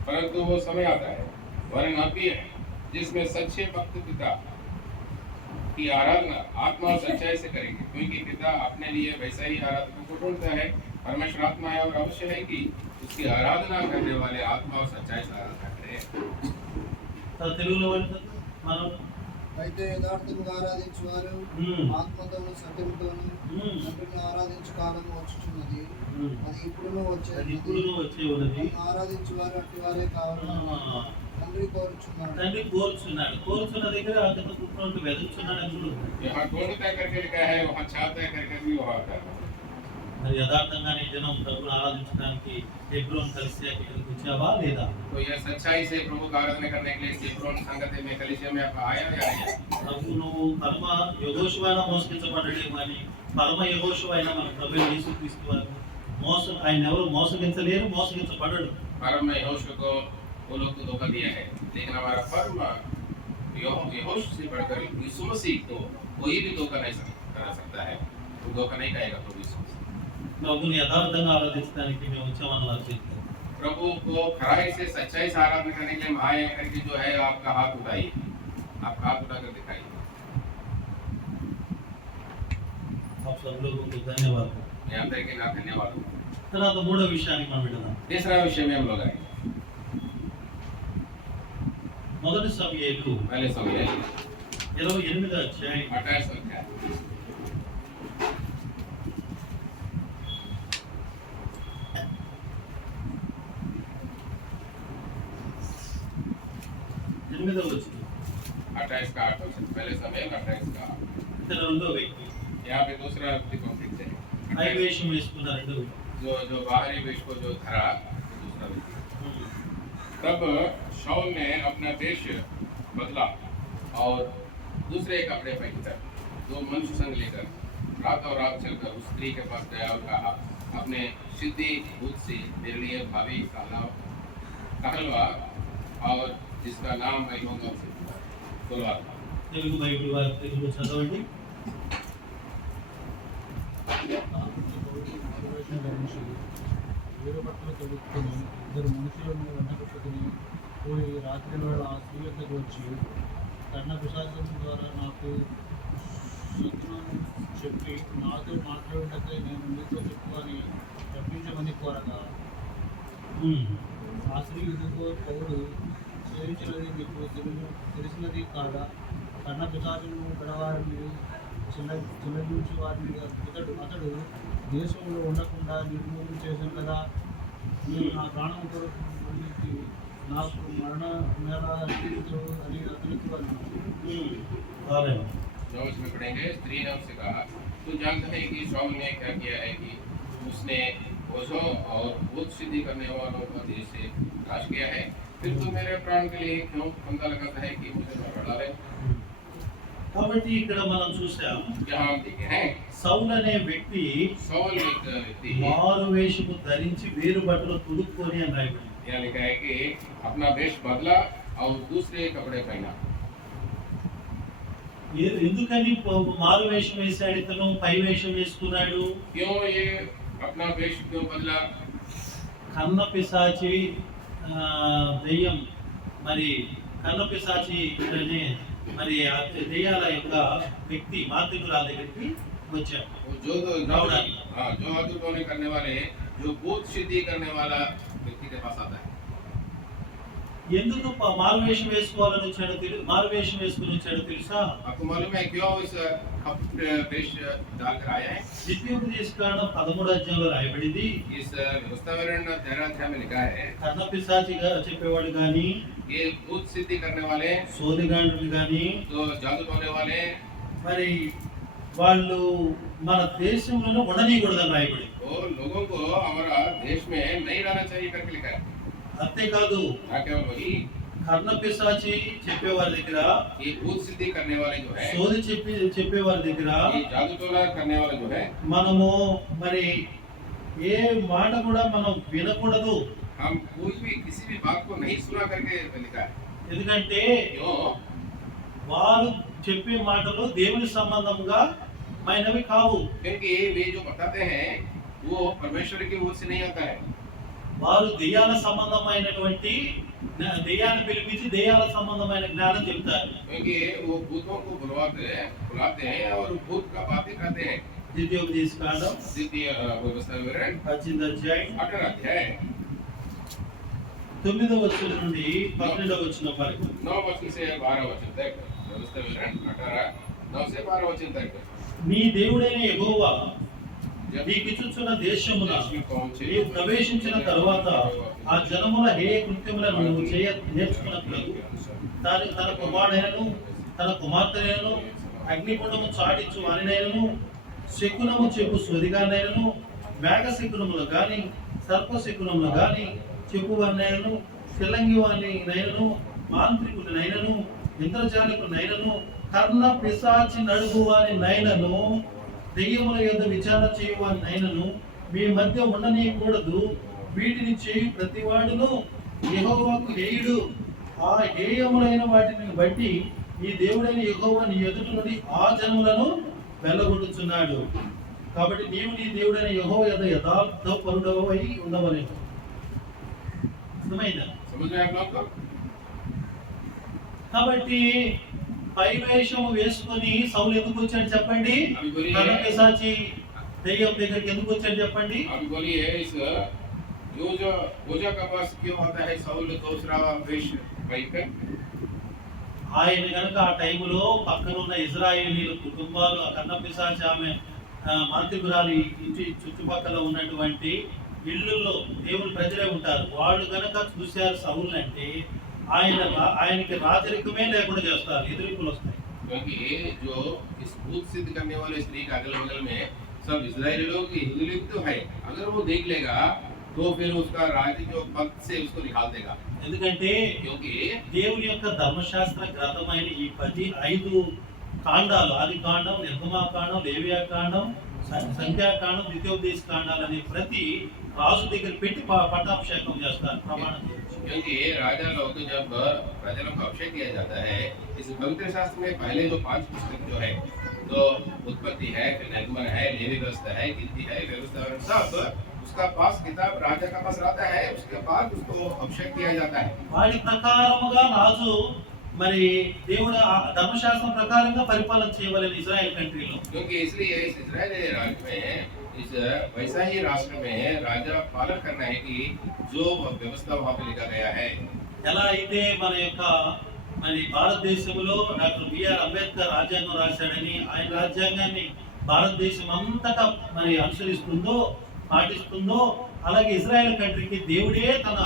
परंतु वो समय आता है, वरन अब भी है, जिसमें सच्चे भक्त पिता की आराधना आत्मा और सच्चाई से करेंगे, क्योंकि पिता अपने लिए वैसा ही आराधकों को ढूंढता है। परमेश्वर आत्मा है और अवश्य है कि उसकी आराधना करने वाले आत्मा और सच्चाई से आराधना करें। తెలుగులో మనం అయితే యథార్థముగా ఆరాధించువారు ఆత్మతోను సత్యముతోను తండ్రిని ఆరాధించు కాలం వచ్చుచున్నది, అది ఇప్పుడును వచ్చే ఉన్నది. ఆరాధించువారు అట్టి వారే కావాలని తండ్రి కోరుచున్నాడు. కోరుచున్న దగ్గర అతను పుట్టినట్టు వెతుకుతున్నాడు అని చూడు. यहाँ ढूंढता करके लिखा है, वहाँ चाहता करके भी वहाँ करना। మరి యథార్థంగానే జనం ప్రభువుని ఆరాధించడానికి హెబ్రోన్ కలిసి ఇక్కడికి వచ్చావా లేదా? तो यह सच्चाई से प्रभु का आराधना करने के लिए हेब्रोन संगति में कलीसिया में आप आया या नहीं? ప్రభు నువ్వు పరమ యెహోషువైన మోసగించబడలేము అని పరమ యెహోషువ అయిన మన ప్రభు యేసుక్రీస్తు వారు ఆయన ఎవరు మోసగించబడడు. परम यहोशू को वो लोग को धोखा दिया है, लेकिन हमारा परम यहोशू से बढ़कर यीशु मसीह को कोई भी धोखा नहीं कर सकता है। वो धोखा नहीं खाएगा प्रभु यीशु मसीह। ప్రభుని యథార్థంగా ఆరాధించడానికి మేము వచ్చామని వారు చెప్పారు. प्रभु को खराई से, सच्चाई से आराधना करने के लिए हम आए हैं करके जो है आपका हाथ उठाइए, आप हाथ उठाकर दिखाइए। आप सब लोगों को धन्यवाद. मैं अंदर के नाम धन्यवाद हूँ। తర్వాత మూడో విషయానికి మనం వెళ్దాం. तीसरा विषय में हम लोग आए, మొదటి సమూయేలు पहले समय 28వ అధ్యాయం 28 अध्याय 8వ వచనం. 28 का 8 वचन, पहले समय 28 का 8। ఇతను రెండో వ్యక్తి, यहाँ पे दूसरा व्यक्ति को देखते हैं, పైవేషం వేసుకున్న రెండో వ్యక్తి. जो बाहरी वेश को जो धरा, दूसरा व्यक्ति। तब शाऊल ने अपना वेश बदला और दूसरे कपड़े पहनकर दो मनुष्य संग लेकर रात और रात चलकर उस स्त्री के पास गया और कहा, अपने सिद्धि भूत से मेरे लिए भावी कहलवा और जिसका नाम मैं लूंगा उसे बुलवा। తెలుగు బైబిల్ వారు తెలుగులో చదవండి. వేరే బట్టలు తొడుక్కుని ఇద్దరు మనుషులను వెంట పెట్టుకుని పోయి రాత్రి వేళ ఆ స్త్రీ వద్దకు వచ్చి కర్ణ పిశాచం ద్వారా నాకు శత్రువును చెప్పి నాతో మాట్లాడుటకై నేను మీతో చెప్పుకొని రప్పించమని కోరగా, ఆ స్త్రీ ఇదిగో పౌరుడు సేవించినది మీకు తెలిసినది కాగా, కర్ణ పిశాచము గడవారిని చిల్లగించి వారిని అతడు దేశంలో ఉండకుండా నిర్మూలన చేశాను కదా. నేను నా ప్రాణం కొరకు నాకు మరణ నేల అని అతనికి అన్నాను. 9 में पढ़ेंगे, स्त्री ने उससे कहा, तू जानता है कि शाऊल ने क्या किया है कि उसने ओझों और भूत सिद्धि करने वालों को देश से नाश किया है। फिर तू मेरे प्राण के लिए क्यों फंदा लगाता है कि मुझे मार डाले। కాబట్టి ఇక్కడ మనం చూసాం यहाँ हम देखे हैं సౌలు అనే వ్యక్తి शाऊल एक व्यक्ति మారు వేషము ధరించి వేరు బట్టలు తొడుక్కొని అని రాయబడింది. यहाँ लिखा है कि अपना वेश बदला और दूसरे कपड़े पहना। ఎందుకని మారు వేషం వేసాడు ఇతను, పై వేషం వేసుకున్నాడు? क्यों ये अपना वेश क्यों बदला? కన్న పిశాచి దెయ్యం, మరి కన్న పిశాచి అనే మరి ఆ దెయ్యాల యొక్క వ్యక్తి మాంత్రికురాల దగ్గరికి వచ్చాడు. जो हाँ, जो जादू टोने करने वाले, जो भूत सिद्धि करने वाला व्यक्ति के पास आता है। ఎందుకు మారు వేషం వేసుకోవాలని వచ్చాడో మారు వేషం వేసుకుని వచ్చాడో తెలుసా? आपको मालूम है क्यों इस वेश डालकर आया है? ద్వితీయోపదేశకాండం 13వ అధ్యాయంలో రాయబడింది, इस व्यवस्था विवरण 13 अध्याय में लिखा है కన్న పిశాచిగా చెప్పేవాడు గాని, ये भूत सिद्धि करने वाले, సోదిగాండ్రులు గాని, जो जादू टोने वाले, మరి వాళ్ళు మన దేశంలోనే ఉండనీయకూడదని రాయబడింది. वो लोगों को हमारा देश में नहीं रहना चाहिए करके लिखा है। అంతేకాదు ना केवल वही, కర్ణ పిశాచి చెప్పేవారి దగ్గర, ये भूत सिद्धि करने वाले जो है, సోది చెప్పేవారి దగ్గర ये जादू टोना करने वाले जो है, మనము మరి ఏ మాట కూడా మనం వినకూడదు. हम कोई भी किसी भी बात को नहीं सुना करके लिखा है। ఎందుకంటే क्यों? వారు చెప్పే మాటలు దేవుని సంబంధంగా మైనవి కావు. क्योंकि वे जो बताते हैं वो परमेश्वर की ओर से नहीं आता है। వారు దెయ్యాల సంబంధమైనటువంటి దెయ్యాన్ని పిలిపించి దెయ్యాల సంబంధమైన జ్ఞానం చెప్తారు. क्योंकि वो भूतों को बुलाते हैं और भूत का बातें करते हैं। ద్వితీయోపదేశకాండం द्वितीय व्यवस्था विवरण 18వ అధ్యాయం 18 अध्याय 9వ వచనం నుండి 12వ వచనం వరకు. 9 वचन से 12 वचन तक। व्यवस्था विवरण 18 9 से 12 वचन तक। నీ దేవుడైన యెహోవా जब నీకు ఇచ్చుచున్న దేశమున देश में पहुंचे, నీవు ప్రవేశించిన తరువాత ఆ జనముల హేయ కృత్యములను నువ్వు నేర్చుకున్నప్పుడు తన కుమారుడైనను తన కుమార్తెనైనను అగ్నిగుండము చాటించు వారినైనను శకునము చెప్పు సోదిగానైనను మేఘ శకునములు గాని సర్ప శకునములు గాని చెప్పువారినైనను ఫిలంగి వారినైనను మాంత్రికులనైనను ఇంద్రజాలికులనైనను కర్ణ పిశాచి నడుగు వారినైనను దెయ్యముల యొద్ద విచారణ చేయువారినైనను మీ మధ్య ఉండనీయకూడదు. వీటిని చేయు ప్రతివాడును యెహోవాకు హేయుడు. ఆ హేయములైన వాటిని బట్టి నీ దేవుడైన యెహోవా నీ ఎదుట నుండి ఆ జనములను వెళ్ళగొట్టుచున్నాడు. కాబట్టి నీవు నీ దేవుడైన యెహోవా యొద్ద యథార్థపరుడవై ఉండవలెను. అర్థమైందా? समझ में आप लोग को? కాబట్టి పై వేషము వేసుకొని సౌలు ఎందుకు వచ్చాడు చెప్పండి? కర్ణ పిశాచి దెయ్యం దగ్గరికి ఎందుకు వచ్చాడు చెప్పండి? अभी बोलिए इस जो ओझा का पास क्यों आता है साउल दूसरा वेश पहनकर? ఆయన కనుక ఆ టైంలో పక్కన ఉన్న ఇజ్రాయేలీల కుటుంబాలు, ఆ కన్న పిశాచి ఆమె మాంత్రికురాలి ఇంటి చుట్టుపక్కల ఉన్నటువంటి ఇళ్ళల్లో దేవుని ప్రజలే ఉంటారు. వాళ్ళు కనుక చూశారు సౌలు అంటే ఆయనకి రాజరికమే లేకుండా చేస్తారు, ఎదురింపులు వస్తాయి. क्योंकि जो इस भूत सिद्ध करने वाले स्त्री का अगल बगल में सब इस्राएली लोग हिंदू लोग तो है, अगर वो देख लेगा तो फिर उसका राज्य जो पद से उसको निकाल देगा। ఎందుకంటే क्योंकि దేవుని యొక్క ధర్మశాస్త్ర గ్రంథమైన ఈ 5 కాండాలు, ఆది కాండం, నిర్గమాకాండం, లేవియాకాండం, సంఖ్యాకాండం, ద్వితీయోపదేశ కాండాలు అనే ప్రతి రాజు దగ్గర పెట్టి పట్టాభిషేకం చేస్తారు, ప్రమాణం చేస్తారు. क्योंकि राजा लोग जब प्रजा लोग को अभिषेक किया जाता है, इस पवित्र शास्त्र में पहले जो 5 पुस्तक जो है, तो उत्पत्ति है, फिर निर्गमन है, लेवी व्यवस्था है, गिनती है, व्यवस्था और सब उसका पास किताब राजा का पास रहता है, उसके बाद उसको अभिषेक किया जाता है। వాటి ప్రకారముగా రాజు మరి దేవుడు ధర్మశాస్త్రం ప్రకారంగా పరిపాలన చేయవలెను ఇజ్రాయెల్ కంట్రీలో. क्योंकि इसलिए इस इस्राएल राज्य में, इस वैसा ही राष्ट्र में राजा पालन करना है कि जो व्यवस्था वहाँ पे लिखा गया है। ఎలా అయితే మన యొక్క మరి భారతదేశంలో డాక్టర్ బిఆర్ అంబేద్కర్ రాజ్యాంగం రాశాడని, ఆయన రాజ్యాంగాన్ని భారతదేశం అంతటా మరి అనుసరిస్తుందో, పాటిస్తుందో, అలాగే ఇజ్రాయెల్ కంట్రీకి దేవుడే తన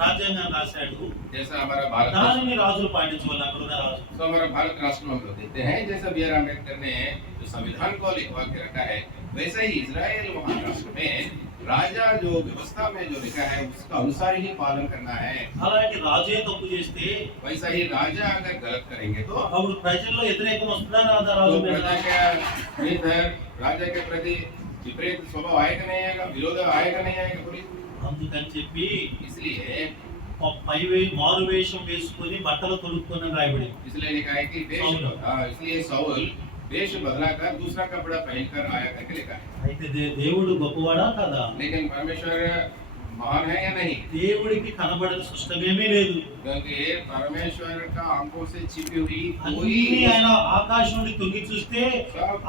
రాజ్యాంగాన్ని రాశాడు. जैसा हमारा भारत దానిని రాజులు పాటించవాలి, అక్కడ ఉన్న రాజు. तो हमारा भारत राष्ट्र में हम लोग देखते हैं जैसा बी आर अम्बेडकर ने जो संविधान को लिखवा के रखा है, वैसा ही इजराइल महाराष्ट्र में राजा जो व्यवस्था में जो लिखा है उसका अनुसार ही पालन करना है। అలాంటి రాజే తప్పు చేస్తే वैसा ही राजा अगर गलत करेंगे तो అప్పుడు ప్రజల్లో వ్యతిరేకం వస్తుందా రాదా రాజు మీద? प्रजा के इधर राजा के प्रति विपरीत स्वभाव आएगा नहीं आएगा, विरोध आएगा नहीं आएगा बोलिए। అందుకని చెప్పి इसलिए మారు వేషం వేసుకొని బట్టలు తొడుక్కొని రాయబడి. इसलिए लिखा है कि इसलिए साउल वेश बदलाकर दूसरा कपड़ा पहनकर आया करके लिखा है। అయితే దేవుడు గొప్పవాడా కదా? लेकिन परमेश्वर महान है या नहीं? దేవుడికి కనబడని సృష్టమేమీ లేదు. क्योंकि परमेश्वर का आंखों से छिपी हुई అన్ని ఆయన ఆకాశం నుండి తొంగి చూస్తే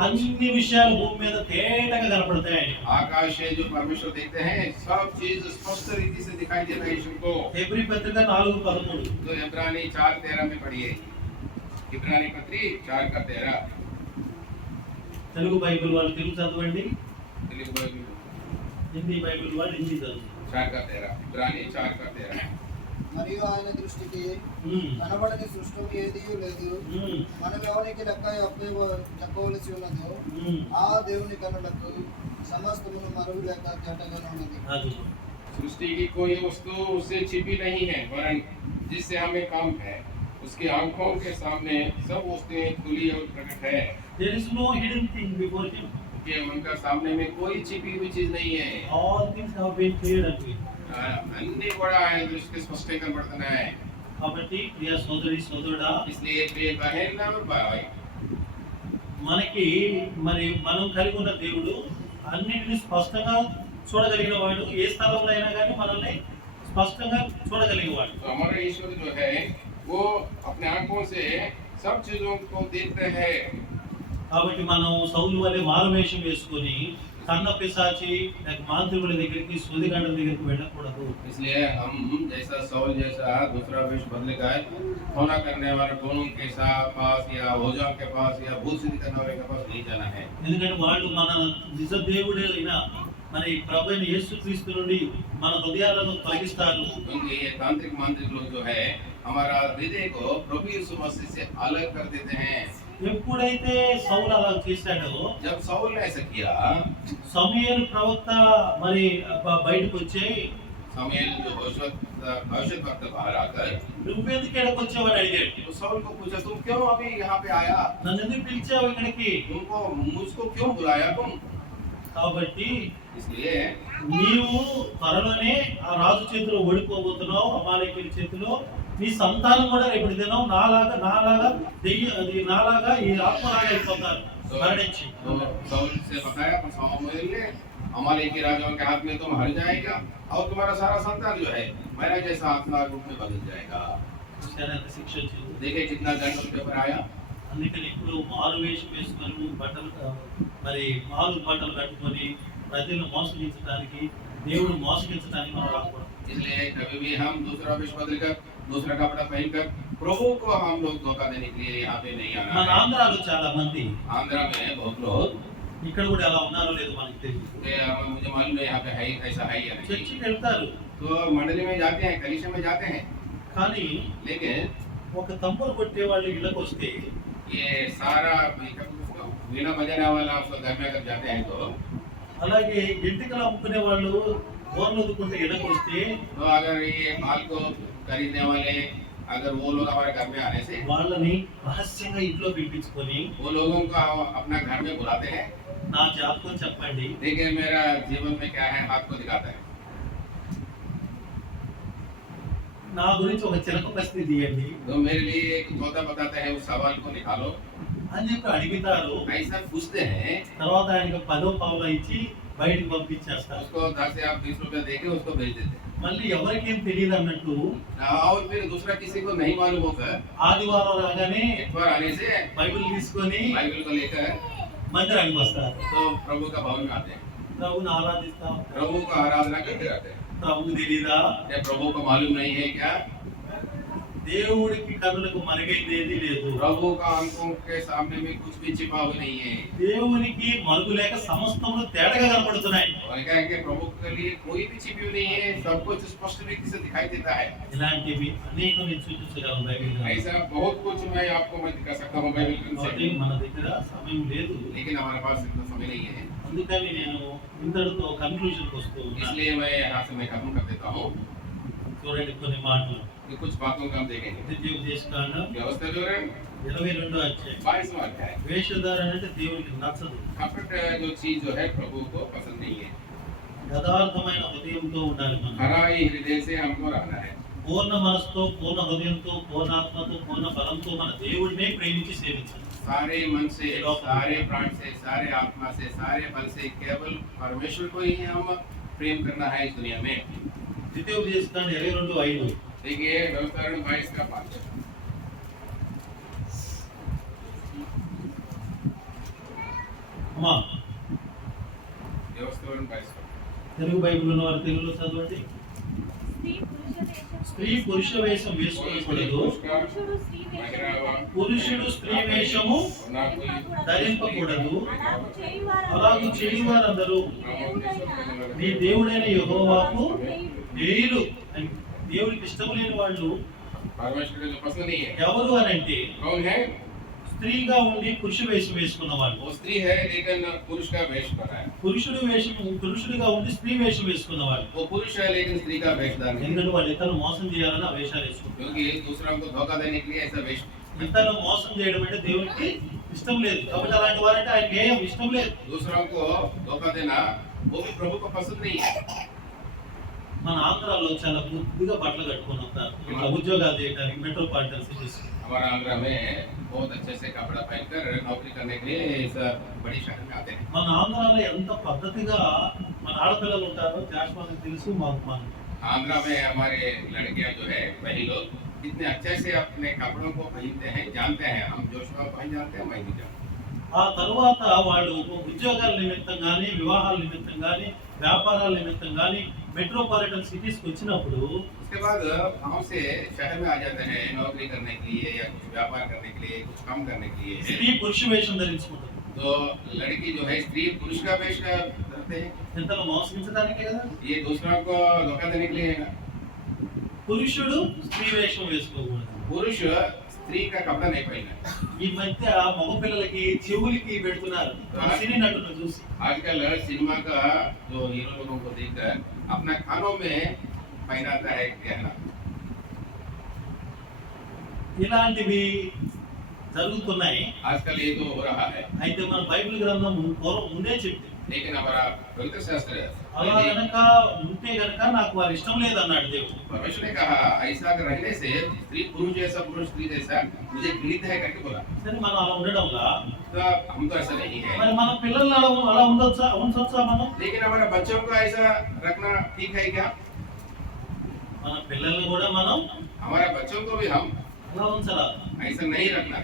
అన్ని విషయాలు భూమి మీద తేటగా కనపడతాయి ఆయనకి. आकाश से जो परमेश्वर देखते हैं सब चीज स्पष्ट रीति से दिखाई देता है ईश्वर को। హెబ్రీ పత్రిక 4:13. तो इब्रानी 4:13 में पढ़िए, इब्रानी पत्री 4:13। తెలుగు బైబిల్ వాళ్ళు తెలుగు చదవండి, తెలుగు బైబిల్ హిందీ బైబిల్ వాళ్ళు హిందీ చదవండి. 4:13 ఇబ్రానీ 4:13। మరియు ఆయన దృష్టికి ఉమ్, కనబడని సృష్టం ఏదీ లేదు. ఉమ్, మనం ఎవరికి చెప్పవలసి ఉన్నదో ఉమ్. ఆ దేవుని కనులకు సమస్తమును మరుగు లేక తేటగానే ఉన్నది. అది सृष्टि की कोई वस्तु उससे छिपी नहीं है, वरन जिससे हमें काम है उसकी आंखों के सामने सब वस्तुएं खुली और प्रकट है। there is no hidden thing before him, कि उनका सामने में कोई छिपी हुई चीज नहीं है। all things have been cleared unto him. అన్ని కూడా ఆయన దృష్టికి స్పష్టంగా కనబడుతున్నాయి। కాబట్టి ప్రియ సోదరి సోదరుడా, इसलिए प्रिय बहन और भाई, మనకి మరి మనం కలిగి ఉన్న దేవుడు అన్నిటిని స్పష్టంగా చూడగలిగిన వాడు. ఏ స్థలంలో అయినా కానీ మనల్ని స్పష్టంగా చూడగలిగేవాడు. तो हमारा ईश्वर जो है वो अपने आंखों से सब चीजों को देखते हैं। కాబట్టి మనం సౌలు వలె మారువేషం వేసుకొని కన్న పిశాచి లేక మాంత్రికుల దగ్గరికి సూదిగండల దగ్గరికి వెళ్ళకూడదు. इसलिए हम जैसा सौल जैसा दूसरा वेश बदलेकर होना करने वाले दोनों के पास या ओझा के पास या भूत सिद्धि करने वाले के पास नहीं जाना है। ఎందుకంటే వాళ్ళు మన నిజ దేవుడే అయిన మరి ప్రభు అయిన యేసుక్రీస్తు నుండి మన హృదయాలను తొలగిస్తారు. क्योंकि ये तांत्रिक मांत्रिक लोग जो है हमारा हृदय को प्रभु यीशु मसीह से अलग कर देते हैं। ఎప్పుడైతే సౌలు అలా చేశాడో, जब सौल ने ऐसा किया, సమూయేలు ప్రవక్త మరి బయటకు వచ్చి शमूएल जो भविष्य वक्त बाहर आकर నువ్వెందుకు ఇక్కడికి వచ్చావని అడిగాడు. तो सौल को पूछा, तुम क्यों अभी यहाँ पे आया? నన్ను ఎందుకు పిలిచావు ఇక్కడికి? तुमको मुझको क्यों बुलाया तुम? కాబట్టి इसलिए నీవు త్వరలోనే ఆ రాజు చేతిలో ఓడిపోబోతున్నావు, అమాలేకీయుల చేతిలో. నీ సంతానం కూడా రేపటి దినం నాలాగా ఈ ఆత్మలాగా అయిపోతారు మరణించి. तो सौल से बताया शमूएल ने, अमालेकी राजाओं के हाथ में तुम हार जाएगा और तुम्हारा सारा संतान जो है मेरा जैसा आत्मा रूप में बदल जाएगा। ఎంత శిక్ష వచ్చింది. देखिए कितना दंड उनके ऊपर आया। అందుకని ఇప్పుడు మారు వేషం వేసుకొని మరి మారు బట్టలు కట్టుకొని ప్రజలను మోసగించడానికి, దేవుడు మోసగించడానికి మనం రాకూడదు. इसलिए कभी भी हम दूसरा वेश बदलकर दूसरा कपड़ा पहनकर प्रभु को हम लोग धोखा देने के लिए यहाँ पे नहीं మన आना है। ఆంధ్రాలో చాలా మంది, आंध्रा में बहुत लोग, ఇక్కడ కూడా ఎలా ఉన్నారో లేదో మనకి తెలియదు, मुझे मालूम है यहाँ पे है ऐसा है या नहीं। చర్చికి వెళ్తారు तो मंडली में जाते हैं, कलीसिया में जाते हैं, కానీ लेकिन ఒక తంబురు కొట్టే వాళ్ళు ఇళ్ళకి వస్తే, ये सारा वीणा बजाने वाला उसको घर में अगर जाते हैं तो అలాగే ఎంటికలు అమ్ముకునే వాళ్ళు బోర్లు వదుకుంటే ఇళ్ళకి వస్తే अगर ये माल को खरीदने वाले अगर वो लोग हमारे घर में आने से వాళ్ళని రహస్యంగా ఇంట్లో పిలిపించుకొని वो लोगों को अपना घर में बुलाते हैं, నా జాతకం చెప్పండి, देखिए मेरा जीवन में क्या है आपको दिखाता है। నా గురించి ఒక చిలక పరిస్థితి తీయండి तो मेरे लिए एक तोता बताते हैं, उस सवाल को निकालो, అని చెప్పి అడుగుతారు. ऐसा पूछते हैं। తర్వాత ఆయనకు 10 పావులు ఇచ్చి బయటికి పంపించేస్తారు. उसको 10 से आप 20 रुपए देके उसको भेज देते हैं। మళ్ళీ ఎవరికేం తెలియదు అన్నట్టు और फिर दूसरा किसी को नहीं मालूम होकर ఆదివారం రాగానే एक बार आने से బైబిల్ తీసుకొని बाइबल को लेकर మందిరానికి వస్తారు. तो प्रभु का भवन में आते हैं, ప్రభుని ఆరాధిస్తాం. प्रभु का आराधना करते रहते हैं। ప్రభుకు తెలీదా? क्या प्रभु को मालूम नहीं है क्या? దేవుడికి కనులకు మరుగైందేది లేదు. प्रभु का आंखों के सामने में कुछ भी छिपा हुआ नहीं है। దేవునికి మరుగు లేక సమస్తములు తేటగా కనపడుతున్నాయి. और क्या है कि प्रभु के लिए कोई भी छिपी हुई नहीं है, सब कुछ स्पष्ट रीति से दिखाई देता है। ఇలాంటివి అనేక నేను సూచించగలను బైబిల్ గ్రంథంలో. ऐसा बहुत कुछ मैं आपको मैं दिखा सकता हूँ बाइबल కాబట్టి से, మన దగ్గర సమయం లేదు. लेकिन हमारे पास इतना समय नहीं है, అందుకని నేను ఇంతటితో కన్క్లూజన్కి వస్తూ ఉన్నాను. इसलिए मैं यहाँ से मैं खत्म कर देता हूँ। చూడండి కొన్ని మాటలు. कि कुछ बातों का हम देखेंगे। ద్వితీయోపదేశకాండం व्यवस्था जो है 22వ అధ్యాయం. 22वां अध्याय। వేషధారణ అంటే దేవునికి నచ్చదు. कपट जो चीज जो है प्रभु को पसंद नहीं है। యథార్థమైన హృదయంతో ఉండాలి మనం. खराई हृदय से हमको रहना है। పూర్ణ మనసుతో, పూర్ణ హృదయంతో, పూర్ణ ఆత్మతో, పూర్ణ బలంతో మన దేవుడినే ప్రేమించి సేవించాలి. सारे मन से, सारे प्राण से, सारे आत्मा से, सारे बल से केवल परमेश्वर को ही हम प्रेम करना है इस दुनिया में। ద్వితీయోపదేశకాండం 22:5. देखिए व्यवस्था 22 का 5। అమ్మా व्यवस्था 22 का। తెలుగు బైబిల్ ఉన్న వారు తెలుగులో చదవండి. స్త్రీ పురుష వేషం వేసుకోకూడదు. పురుషుడు స్త్రీ వేషము ధరింపకూడదు. అలాగూ చేయువారందరూ నీ దేవుడైన యెహోవాకు వేరు. దేవుడికి ఇష్టం లేని వాళ్ళు परमेश्वर को जो पसंद नहीं है ఎవరు అని అంటే कौन है? స్త్రీగా ఉండి పురుష వేషం వేసుకున్న వాళ్ళు. वो स्त्री है लेकिन पुरुष का वेश कर रहा है। పురుషుడిగా ఉండి స్త్రీ వేషం వేసుకున్న వాళ్ళు. वो पुरुष है लेकिन स्त्री का वेश धारण है, ఎందుకంటే వాళ్ళు ఇతరులు మోసం చేయాలని ఆ వేషాలు వేసుకుంటారు. क्योंकि दूसरों को धोखा देने के लिए ऐसा वेश। ఇతరులు మోసం చేయడం అంటే దేవుడికి ఇష్టం లేదు. కాబట్టి అలాంటి వారంటే ఆయనకి ఏం ఇష్టం లేదు. दूसरों को धोखा देना वो भी प्रभु को पसंद नहीं है। మన ఆంధ్రాలో చాలా బుద్ధిగా బట్టలు కట్టుకొని వస్తారు ఇట్లా ఉద్యోగాలు చేయడానికి మెట్రోపాలిటన్ సిటీస్. हमारा आंध्रा में बहुत अच्छे से कपड़ा पहनकर नौकरी करने के लिए इस बड़ी शहर में आते हैं। మన ఆంధ్రాలో ఎంత పద్ధతిగా మన ఆడపిల్లలు ఉంటారో జాస్వానికి తెలుసు, మాకు మనం. आंध्रा में हमारे लड़कियां जो है वही लोग इतने अच्छे से अपने कपड़ों को पहनते हैं, जानते हैं। हम जोशुआ पहन जानते हैं, मैं नहीं जानता। ఆ తరువాత వాళ్ళు ఉద్యోగాల నిమిత్తం కానీ, వివాహాల నిమిత్తం కానీ, వ్యాపారాల నిమిత్తం కానీ మెట్రోపాలిటన్ సిటీస్కి వచ్చినప్పుడు उसके बाद गाँव से शहर में आ जाते हैं नौकरी करने के लिए या कुछ व्यापार करने के लिए, कुछ काम करने के लिए। స్త్రీ పురుష వేషం ధరించుకుంటారు. तो लड़की जो है स्त्री पुरुष का वेश करते हैं, ఎంతలో మోసగించడానికే కదా. ये दूसरों को धोखा देने के लिए है ना। పురుషుడు స్త్రీ వేషం వేసుకోకూడదు. पुरुष स्त्री का कपड़ा नहीं पहनना। ఈ మధ్య మగ పిల్లలకి చెవులకి పెడుతున్నారు సినీ నటులను చూసి. आजकल सिनेमा का जो हीरो लोगों को देखकर अपना कानों में पहनाता है गहना। ఇలాంటివి జరుగుతున్నాయి. आजकल ये तो हो रहा है, అయితే మన బైబిల్ గ్రంథం పూర్వం ముందే చెప్పింది. लेकिन हमारा पवित्र शास्त्र అలా గనక ఉంటే గనక నాకు వారి ఇష్టం లేదన్నాడు దేవుడు. परमेश्वर ने कहा ऐसा रहने से स्त्री पुरुष जैसा पुरुष स्त्री जैसा मुझे घृणित है करके बोला। సరే మనం అలా ఉండడంలా तो हम तो ऐसा नहीं है, మరి మన పిల్లల్ని అలా ఉంచొచ్చా మనం? लेकिन हमारे बच्चों को ऐसा रखना ठीक है क्या? మన పిల్లల్ని కూడా మనం हमारे बच्चों को भी हम అలా ఉంచరా? ऐसा नहीं रखना।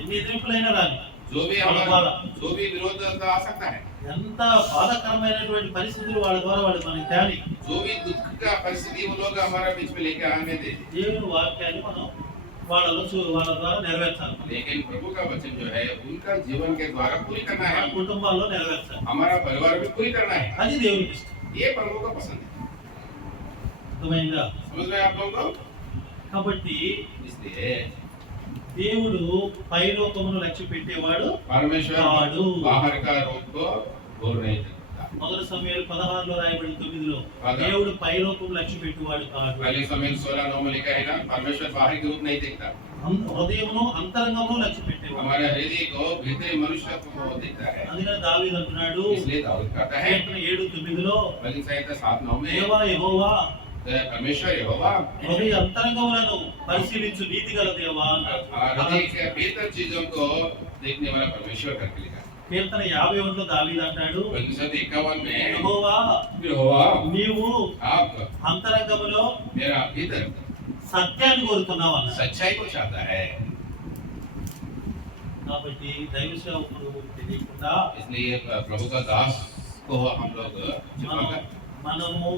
ఎన్ని ఎదుర్పులైనా రాని, जो भी हमारा जो भी विरोध आ सकता है, ఎంత బాధాకరమైనటువంటి పరిస్థితులు వాళ్ళ ద్వారా వాళ్ళు మనకి తేలి, जो भी दुख का परिस्थिति वो लोग हमारे बीच में लेके आने दे, దేవుని వాక్యాన్ని మనం వాళ్ళ ద్వారా నెరవేర్చాలి. लेकिन प्रभु का वचन जो है उनका जीवन के द्वारा पूरी करना మన है, కుటుంబాల్లో నెరవేర్చాలి. हमारा परिवार भी पूरी करना है। అది దేవునికి ఇష్టం. ये प्रभु का पसंद है। అర్థమైందా? समझ रहे हैं आप लोगों को? కాబట్టి इसलिए దేవుడు పైలోకమును లక్ష్య పెట్టేవాడు परमेश्वर కాడు. बाहर का रूप को बोल नहीं सकता। మొదటి సమయాలు 16లో రాయబడిన 9లో కాదా? దేవుడు పైలోకం లక్ష్య పెట్టేవాడు కాడు. पहले समय 16:9 में लिखा है ना, परमेश्वर बाहर के रूप नहीं देखता, హృదయమును అంతరంగమును లక్ష్య పెట్టేవాడు. हमारे हृदय को भीतरी मनुष्य को देखता है। అందుకని దావీదు అంటున్నాడు इसलिए दाऊद कहता है కీర్తన 7:9లో भजन संहिता 7:9 में యెహోవా परमेश्वर यहोवा హృదయ అంతరంగములను పరిశీలించు నీతి గల దేవా అన్నాడు. हृदय के भीतर चीजों को देखने वाला परमेश्वर करके लिखा। కీర్తన 51లో దావీదు అంటాడు भजन संहिता 51 में యెహోవా यहोवा నీవు आप అంతరంగములో मेरा भीतर సత్యాన్ని కోరుతున్నావు అన్నాడు. सच्चाई को चाहता है। కాబట్టి దైవ సేవకుడు తెలియకుండా इसलिए प्रभु का दास को हम लोग మనం छिपाकर మనము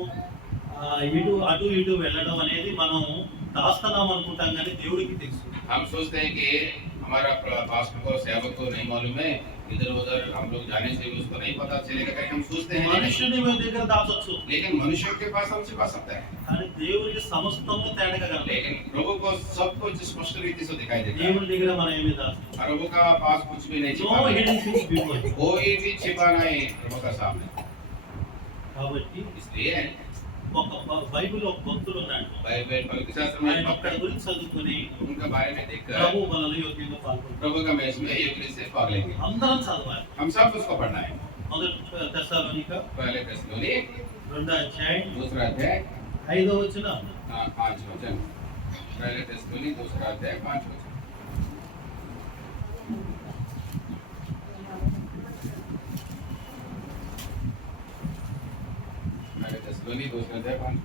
అటు ఇటు వెళ్ళడం అనేది మనం దాస్తున్నాం అనుకుంటాం కానీ దేవుడికి తెలుసు. हम सोचते हैं कि हमारा पास्टर को सेवक को नहीं मालूम है, इधर उधर हम लोग जाने से भी उसको नहीं पता चलेगा करके हम सोचते हैं। మనుషుని దగ్గర దాచొచ్చు लेकिन मनुष्य के पास हम छिपा सकता है, కానీ దేవుడికి సమస్తము తేడగలరు. लेकिन प्रभु को सब कुछ स्पष्ट रीति से दिखाई देता है। దేవుడి దగ్గర మనం ఏమి దాస్తాం? प्रभु का पास कुछ भी नहीं నో छिपा, హిడెన్ థింగ్స్ బిఫోర్. कोई भी छिपा नहीं प्रभु का सामने। కాబట్టి इसलिए ఒక బైబిల్ ఒక భక్తుడు ఉన్నాడు. बाइबल पवित्र शास्त्र में ఆయన ఒక్కడి గురించి చదువుకొని उनका बारे में देखकर ప్రభు మనలో యోగ్యంగా పాల్గొంటాడు. प्रभु का मैच में एक से भाग लेंगे। అందరం చదవాలి. हम सब उसको पढ़ना है। మొదటి తెస్సలోనిక पहले थिस्सलुनीक 2వ అధ్యాయం दूसरा अध्याय 5వ వచనం. 5 वचन। पहले थिस्सलुनीक दूसरा अध्याय 5 वचन। पहले थिस्सलुनीक दूसरा अध्याय 5।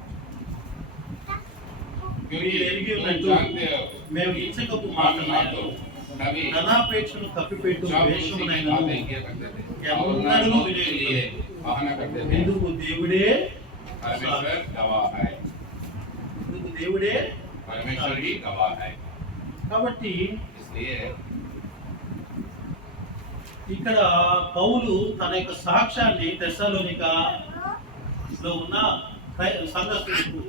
क्योंकि तुम जानते हो మేము ఇచ్చకపు हम మాటలు आपको कभी ధనాపేక్షను కప్పిపెట్టు चापलूसी की వేషమునైనను बातें किया करते थे या और मुन्नड़ू नाचों के विजय लिए बहाना करते थे। ఎందుకు దేవుడే परमेश्वर गवाह है, ఎందుకు దేవుడే. परमेश्वर ही गवाह है। కాబట్టి इसलिए ఇక్కడ పౌలు తన యొక్క సాక్ష్యాన్ని తెస్సలోనికలో ఉన్న సంఘస్థులకు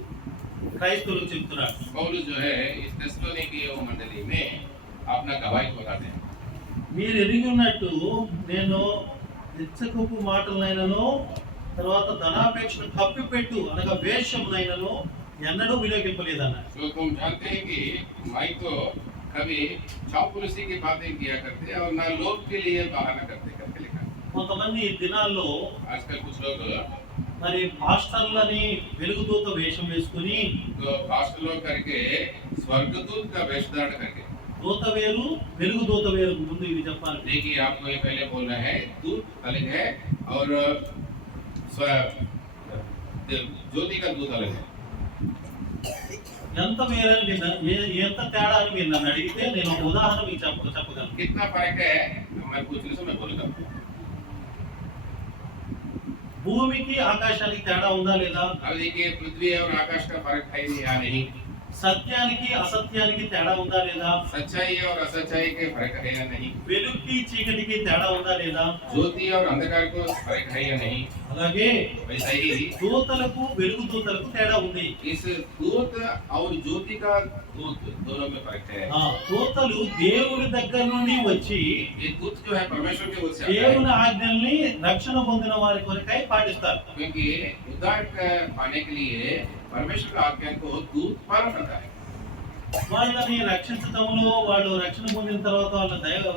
క్రైస్తవులకు చెప్తున్నాడు. पौलुस जो है इस थिस्सलुनीकी मंडली में अपना गवाही बताते हैं। మీరు ఎరిగి ఉన్నట్టు నేను ఇచ్చకపు మాటలనైనను తర్వాత ధనాపేక్షను కప్పిపెట్టు అనగా వేషమునైనను ఎన్నడూ వినియోగింపలేదన్నాడు. तो तुम जानते हैं कि मैं तो कभी चापलूसी की बातें किया करते और ना लोग के लिए बहाना करते करके लिखा। కొంతమంది ఈ దినాల్లో आजकल कुछ लोग మరి పాస్టర్లని వెలుగుదూత వేషం వేసుకుని तो फास्ट लोग करके स्वर्गदूत का वेश धारण करके। దూత వేరు వెలుగుదూత వేరు. ముందు ఇది చెప్పాలి. देखिए आपको ये पहले बोलना है, दूत अलग है और ज्योति का दूत अलग है। ఎంత వేరని ఎంత తేడా అని మీరు నన్ను అడిగితే నేను ఒక ఉదాహరణ మీకు చెప్పగలను. कितना फर्क है मैं पूछने से मैं बोलूंगा। భూమికి ఆకాశానికి తేడా ఉందా లేదా? अब देखिए पृथ्वी और आकाश का फर्क है या नहीं, సత్యానికి అసత్యానికి తేడా ఉందా లేదా? सच्चाई और असच्चाई के फर्क है या नहीं, వెలుగుకి చీకటికి తేడా ఉందా లేదా? ज्योति और अंधकार को फर्क है या नहीं। అలాగే वैसा ही దూతలకు వెలుగు దూతలకు తేడా ఉంది. इस दूत और ज्योति का दूत दोनों में फर्क है। ఆ దూతలు దేవుని దగ్గర నుండి వచ్చి ये दूत जो है परमेश्वर की ओर से आता దేవుని है, ఆజ్ఞల్ని రక్షణ పొందిన వారి కొరకై పాటిస్తారు. क्योंकि उद्धार पाने के लिए परमेश्वर का आज्ञा को दूत पालन करता है। వాళ్ళని రక్షించడంలో వాళ్ళు రక్షణ పొందిన తర్వాత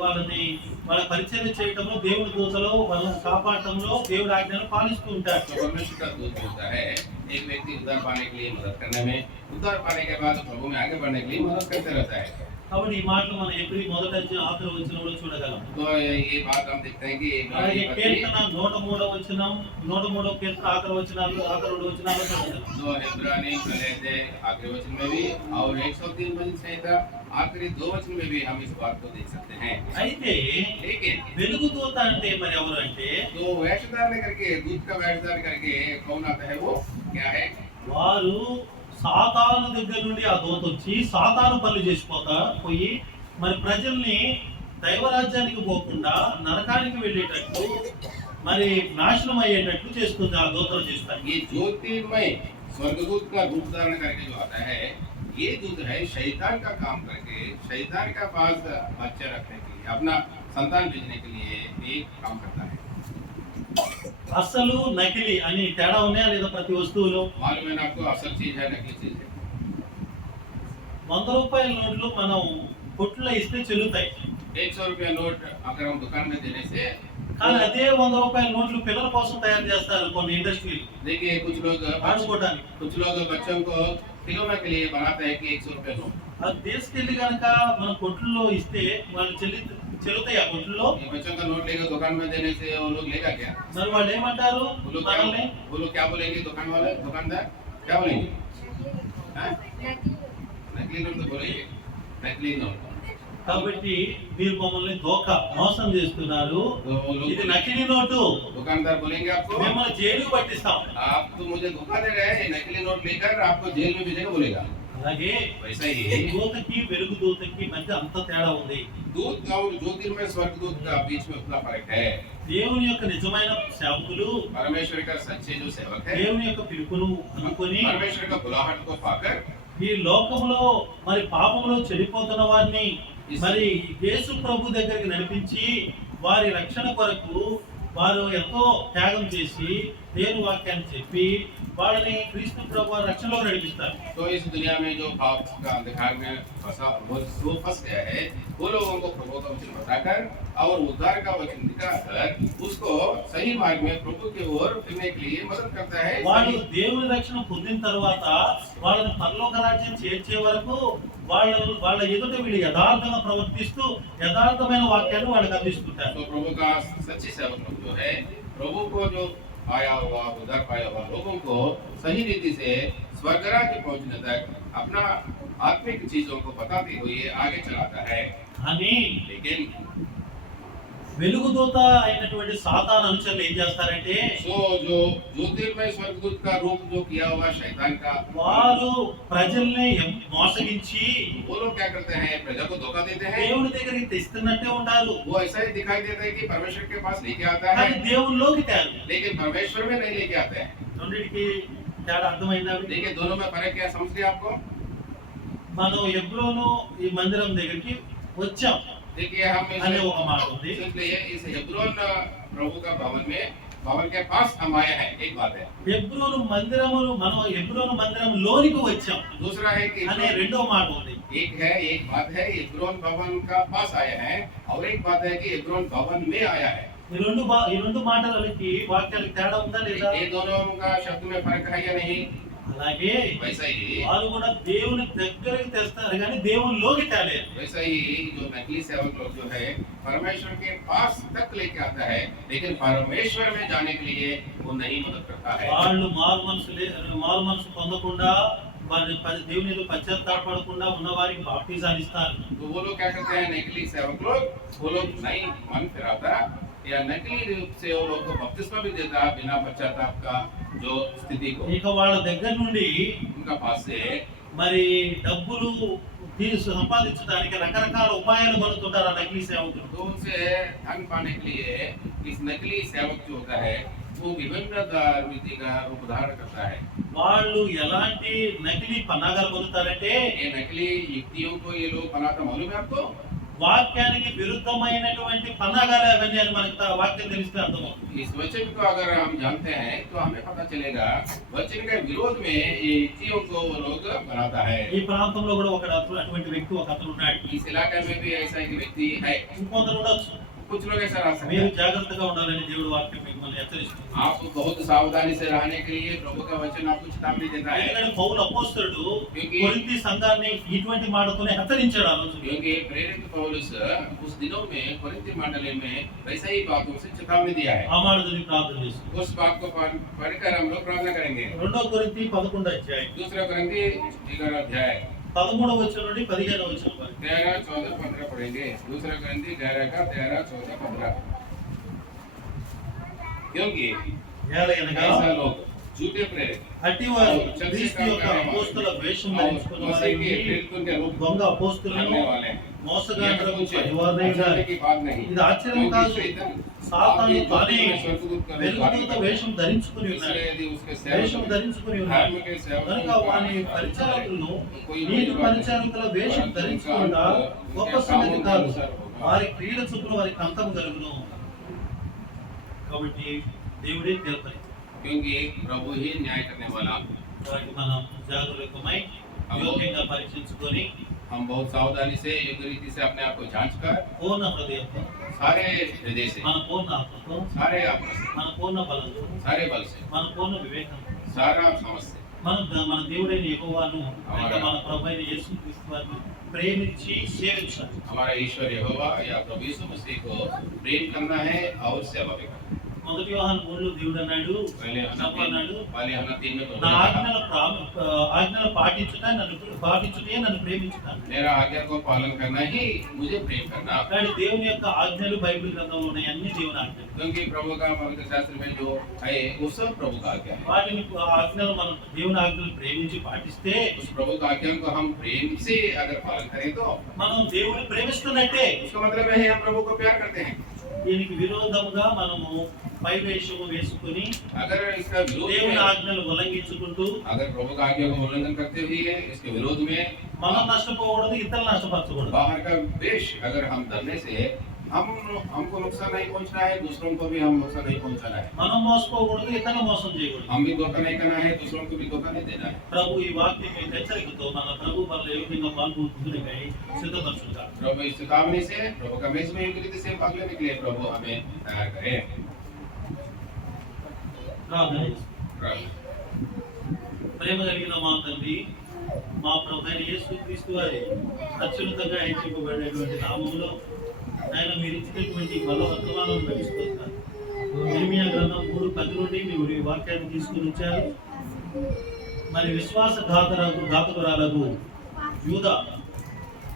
వాళ్ళని వాళ్ళ పరిచర్య చేయటంలో దేవుని దూతలు వాళ్ళని కాపాడటంలో దేవుడి ఆజ్ఞను పాలిస్తూ ఉంటారు. तो परमेश्वर का दूत होता है एक व्यक्ति उद्धार पाने के लिए मदद करने में, उद्धार पाने के बाद प्रभु में आगे बढ़ने के लिए मदद करते रहता है। కాబట్టి ఈ మాటలు మనం ఎప్పుడు మొదట ఆఖరి వచనంలో చూడగలం. तो ये बात हम देखते हैं कि అలాగే కీర్తన 103వ వచనం 103వ కీర్తన ఆఖరి వచనాలు ఆఖరి 2 వచనాల్లో చూడగలం. तो इब्रानी पहले आखिरी वचन में भी और 103 वचन संहिता आखिरी 2 वचन में भी हम इस बात को देख सकते हैं। అయితే लेकिन వెలుగు దూత అంటే మరి ఎవరు అంటే तो वेशधारण करके दूध का वेशधारण करके कौन आता है, वो क्या है? వారు సాతాను దగ్గర నుండి ఆ దూత వచ్చి సాతాను పనులు పోయి మరి ప్రజల్ని దైవరాజ్యానికి పోకుండా నరకానికి వెళ్ళేటట్టు మరి నాశనం అయ్యేటట్టు చేస్తుంది. ఆ దూతలు చేస్తారు. ये ज्योतिर्मय स्वर्गदूत का रूप धारण करके जो आता है, ये दूत है शैतान का काम करके शैतान का पास बच्चा रखने के लिए, अपना संतान भेजने के लिए एक काम करता है। అసలు నకిలీ అని తేడా ఉన్నాయా లేదా? ప్రతి వస్తువులో मालूम है ना आपको, असल चीज है नकली चीज है। 100 రూపాయల నోట్లు మనం కొట్లో ఇస్తే చెల్లుతాయి. 100 रुपया नोट अगर हम दुकान में देने से, కానీ అదే 100 రూపాయల నోట్లు పిల్లల కోసం తయారు చేస్తారు కొన్ని ఇండస్ట్రీలు देखिए कुछ लोग बच्चों को खिलौना के लिए बनाते हैं कि 100 रुपया नोट। అది తీసుకెళ్లి కనుక మన కొట్లో ఇస్తే వాళ్ళు చెల్లుతాయి. ఆ కొట్లో ये बच्चों का नोट लेकर दुकान में देने से वो लोग लेगा क्या? మరి వాళ్ళు ఏమంటారు మనల్ని? वो लोग क्या बोलेंगे? दुकान वाले दुकानदार क्या बोलेंगे? हाँ? नकली नोट तो बोलेंगे, नकली नोट। కాబట్టి మీరు మమ్మల్ని మోసం చేస్తున్నారు, तो वो लोग ఇది నకిలీ నోటు, दुकानदार बोलेंगे आपको, మిమ్మల్ని జైలుకు పట్టిస్తాం. आप तो मुझे धोखा दे रहे हैं, नकली नोट लेकर आपको जेल में भेजेगा बोलेगा। అలాగే वैसा ही దూతకి వెలుగు దూతకి మధ్య అంత తేడా ఉంది. दूत और ज्योतिर्मय स्वर्गदूत का बीच में उतना फर्क है। దేవుని యొక్క నిజమైన సేవకులు परमेश्वर का सच्चे जो सेवक है, దేవుని యొక్క పిలుపును అనుకొని परमेश्वर का बुलाहट को पाकर ఈ లోకంలో మరి పాపంలో చెడిపోతున్న వారిని మరి యేసు ప్రభు దగ్గరికి నడిపించి వారి రక్షణ కొరకు వారు ఎంతో త్యాగం చేసి దేవుని వాక్యాన్ని చెప్పి వాళ్ళని క్రీస్తు ప్రభు రక్షణలో నడిపిస్తారు. तो इस दुनिया में जो पाप का अंधकार में फंसा वो फंस गया है, वो लोगों को प्रभु का वचन बताकर और उद्धार का वचन दिखाकर उसको सही मार्ग में प्रभु की ओर फिरने के लिए मदद करता है। వాళ్ళు దేవుని రక్షణ పొందిన తర్వాత వాళ్ళని పరలోక రాజ్యం చేర్చే వరకు వాళ్ళ ఎదుట వీళ్ళు యథార్థంగా ప్రవర్తిస్తూ యథార్థమైన వాక్యాన్ని వాళ్ళకి అందిస్తుంటారు. तो प्रभु का सच्चे सेवक लोग जो है, प्रभु को जो आया हुआ उद्धार पाया हुआ लोगों को सही रीति से स्वर्ग राज्य पहुंचने तक अपना आत्मिक चीजों को बताते हुए आगे चलाता है। అని लेकिन వెలుగుదూత అయినటువంటి సాతాను అనుచరులు ఏం చేస్తారంటే सो जो ज्योतिर्मय स्वर्गदूत का रूप जो किया हुआ शैतान का, వారు ప్రజల్ని మోసగించి वो लोग क्या करते हैं, प्रजा को धोखा देते हैं। దేవుని దగ్గరికి తెస్తున్నట్టే ఉంటారు, वो ऐसा ही दिखाई देता है कि परमेश्वर के पास लेके आता है, కానీ దేవునిలోకి తేరు. लेकिन परमेश्वर में नहीं लेके आते हैं। రెండింటికి తేడా అర్థమైందా? देखिए दोनों में फर्क क्या समझ लिया आपको? మనం ఎబ్రోను ఈ మందిరం దగ్గరికి వచ్చాం देखिए हम అనే ఒక మాట ఉంది. इसलिए इस हेब्रोन प्रभु का भवन के पास हम आए हैं, एक बात है। ఎబ్రోను మందిరమును మనం ఎబ్రోను మందిరం లోనికి వచ్చాం दूसरा है कि అనే రెండో మాట ఉంది. एक बात है हेब्रोन भवन का पास आया है, और एक बात है कि हेब्रोन भवन में आया है। ఈ రెండు మాటలకి వాక్యాలకు తేడా ఉందా లేదా? ये दोनों का शब्द में फर्क है या नहीं? అలాగే वैसा ही వారు కూడా దేవుని దగ్గరికి తెస్తారు కానీ దేవునిలోకి తేలేరు. वैसा ही जो नकली सेवक लोग जो है परमेश्वर के पास तक लेके आता है, लेकिन परमेश्वर में जाने के लिए वो नहीं मदद करता है। వాళ్ళు మారు మనసు పొందకుండా వారిని దేవుని ఎదుట పశ్చాత్తాపడకుండా ఉన్న వారికి బాప్టిజాలు ఇస్తారు. तो वो लोग क्या करते हैं, नकली सेवक लोग, वो लोग नहीं मन फिराता या नकली रूप से वो लोग को बपतिस्मा भी देता बिना पश्चाताप का जो स्थिति को, ఇక వాళ్ళ దగ్గర నుండి उनका पास से మరి డబ్బులు సంపాదించడానికి రకరకాల ఉపాయాలు పడుతుంటారు ఆ నకిలీ సేవకులు. तो उनसे धन पाने के लिए इस नकली सेवक जो होता है वो विभिन्न रीति का रूप धारण करता है। వాళ్ళు ఎలాంటి నకిలీ పన్నాగాలు పొందుతారంటే ये नकली युक्तियों को ये लोग बनाता मालूम है आपको? వాక్యానికి విరుద్ధమైనటువంటి పన్నాగాలు అవన్నీ అని మనకు వాక్యం తెలిస్తే అర్థమవుతుంది. इस वचन को अगर हम जानते हैं तो हमें पता चलेगा वचन के विरोध में ये युक्तियों को वो लोग बनाता है। ఈ ప్రాంతంలో కూడా అటువంటి వ్యక్తి ఒక అతను ఉన్నాడు. इस इलाके में भी ऐसा एक व्यक्ति है, ఇంకొందరు ఉండొచ్చు. कुछ लोग ऐसा रह सकते మీరు हैं। జాగ్రత్తగా ఉండాలని దేవుడు వాక్యం మిమ్మల్ని హెచ్చరిస్తుంది. आप बहुत सावधानी से रहने के लिए प्रभु का वचन आपको चेतावनी देता है, ఎందుకంటే పౌలు అపోస్తలుడు కొరింథీ సంఘాన్ని ఇటువంటి మాటతోనే హెచ్చరించాడు ఆ రోజు. क्योंकि प्रेरित पौलुस उस दिनों में कोरिन्थी मंडली में वैसा ही बातों से चेतावनी दिया है। ఆ మాట చదివి ప్రార్థన చేస్తుంది. उस बात को पढ़कर हम लोग प्रार्थना करेंगे। 2 కొరింథీ 11 అధ్యాయం दूसरा कोरिन्थी 11 अध्याय 13వ వచనం నుండి 15వ వచనం వరకు. 13, 14, 15 पढ़ेंगे। दूसरा कोरिन्थी 11 का 13, 14, 15। क्योंकि ఏలయనగా ऐसा लोग झूठे प्रेरित అట్టివారు క్రీస్తు యొక్క అపోస్తల వేషం ధరించుకున్న వారిని దొంగ అపోస్తలులను మోసగాళ్ళకు పనివారై ఉన్నారు. ఇది ఆశ్చర్యం కాదు, సాతాను తానే వెలుగుదూత వేషం ధరించుకుని ఉన్నాడు. కనుక వాని పరిచారకులను నీతి పరిచారకుల వేషం ధరించుకుంటా గొప్ప సంగతి కాదు, వారి క్రీడ చొప్పున వారికి అంతం కలుగును. కాబట్టి దేవుడే తీర్పరి. क्योंकि प्रभु ही न्याय करने वाला। వారికి మనం జాగరూకమై యోగ్యంగా పరీక్షించుకొని हम बहुत सावधानी से योग्य रीति से अपने आप को जांच कर పూర్ణ హృదయంతో सारे हृदय से, మన పూర్ణ ఆత్మతో सारे आत्मा से, మన పూర్ణ బలంతో सारे बल से, మన పూర్ణ వివేకం सारा समझ से మన దేవుడైన యెహోవాను ఇంకా మన ప్రభువైన యేసుక్రీస్తు వారిని ప్రేమించి సేవించాలి. हमारा ईश्वर यहोवा या प्रभु यीशु मसीह को प्रेम करना है और सेवा भी करना है। మొదటి యోహాను 3లో దేవుడు అన్నాడు, पहले ప్రభు అన్నాడు, यूहन्ना 3 में तो నా बोला था, ఆజ్ఞలు పాటించుటే నన్ను ప్రేమించుతాను. मेरा आज्ञा को पालन करना ही मुझे प्रेम करना, కానీ దేవుని యొక్క ఆజ్ఞలు బైబిల్ గ్రంథంలో ఉన్నాయి, అన్ని దేవుని ఆజ్ఞలు. क्योंकि प्रभु का पवित्र शास्त्र में जो है वो सब प्रभु का आज्ञा है। వాటిని ఆజ్ఞలు మనం దేవుని ఆజ్ఞలు ప్రేమించి పాటిస్తే उस प्रभु का आज्ञा को हम प्रेम से अगर पालन करें तो మనం దేవుని ప్రేమిస్తున్నట్టే. उसका मतलब है हम प्रभु को प्यार करते हैं। దీనికి విరోధముగా మనము పై వేషము వేసుకుని अगर इसका विरोध దేవుని है, ఆజ్ఞలు ఉల్లంఘించుకుంటూ अगर प्रभु का आज्ञा को उल्लंघन करते हुए इसके विरोध में మనం నష్టపోకూడదు, ఇతరులు నష్టపరచకూడదు. बाहर का वेश अगर हम करने से हमको नुकसान नहीं पहुंचना है, दूसरों को भी हम नुकसान नहीं पहुंचाना है। మనం మోసపోకూడదు, ఇతరులు మోసం చేయకూడదు. हम भी धोखा नहीं करना है, दूसरों को भी धोखा नहीं देना है। ప్రభు ఈ వాక్యం యొక్క హెచ్చరికతో మన ప్రభు మనలో ఏ విధంగా పాల్గొంటుందికై సిద్ధపరచుగా. प्रभु इस चेतावनी से, प्रभु का मेज में योग्य रीति से भाग लेने के लिए प्रभु हमें तैयार करे। ప్రార్థన చేస్తాం. प्रभु ప్రేమ కలిగిన మా తండ్రి, మా ప్రభు అయిన యేసుక్రీస్తు వారి అత్యున్నతంగా హెచ్చింపబడినటువంటి నామములో ఆయన మీరు ఇచ్చినటువంటి బలవర్తమానం నడుస్తున్నారు. ఇర్మియా గ్రంథం 3:10 నుండి మీరు ఈ వాక్యాన్ని తీసుకుని వచ్చారు. మరి విశ్వాస ఘాతకురాలకు యూదా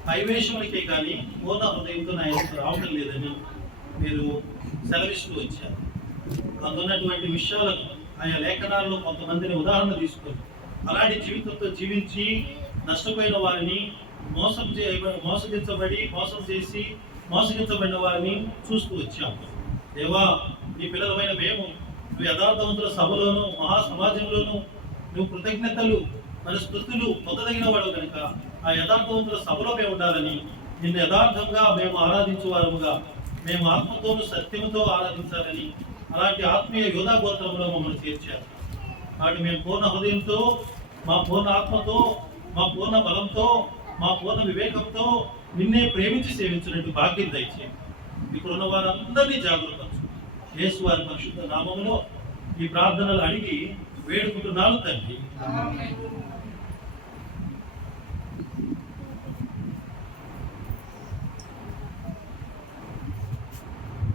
పైవేషములకే కానీ పూర్ణ హృదయంతో నా ఎదుట రావడం లేదని మీరు సెలవిస్తూ వచ్చారు. అందున్నటువంటి విషయాలను ఆయా లేఖనాల్లో కొంతమందిని ఉదాహరణ తీసుకొని అలాంటి జీవితంతో జీవించి నష్టపోయిన వారిని మోసగించబడిన వారిని చూస్తూ వచ్చాము. దేవా, నీ పిల్లలమైన మేము నువ్వు యథార్థవంతుల సభలోను మహాసమాజంలోను నువ్వు కృతజ్ఞతలు మన స్తుతులు పొందదగిన వాడు కనుక ఆ యథార్థవంతుల సభలో మేము ఉండాలని, నిన్ను యథార్థంగా మేము ఆరాధించువారముగా, మేము ఆత్మతోను సత్యముతో ఆరాధించాలని అలాంటి ఆత్మీయ యోధా గోత్రంలో మమ్మల్ని చేర్చారు. కాబట్టి మేము పూర్ణ హృదయంతో, మా పూర్ణ ఆత్మతో, మా పూర్ణ బలంతో, మా పూర్ణ వివేకంతో నిన్నే ప్రేమించి సేవించినట్టు భాగ్యం దయచేయండి. ఇక్కడ ఉన్న వారందరినీ జాగృతపరచు. యేసు వారి పరిశుద్ధ నామములో ఈ ప్రార్థనలు అడిగి వేడుకుంటున్నాను తండ్రి.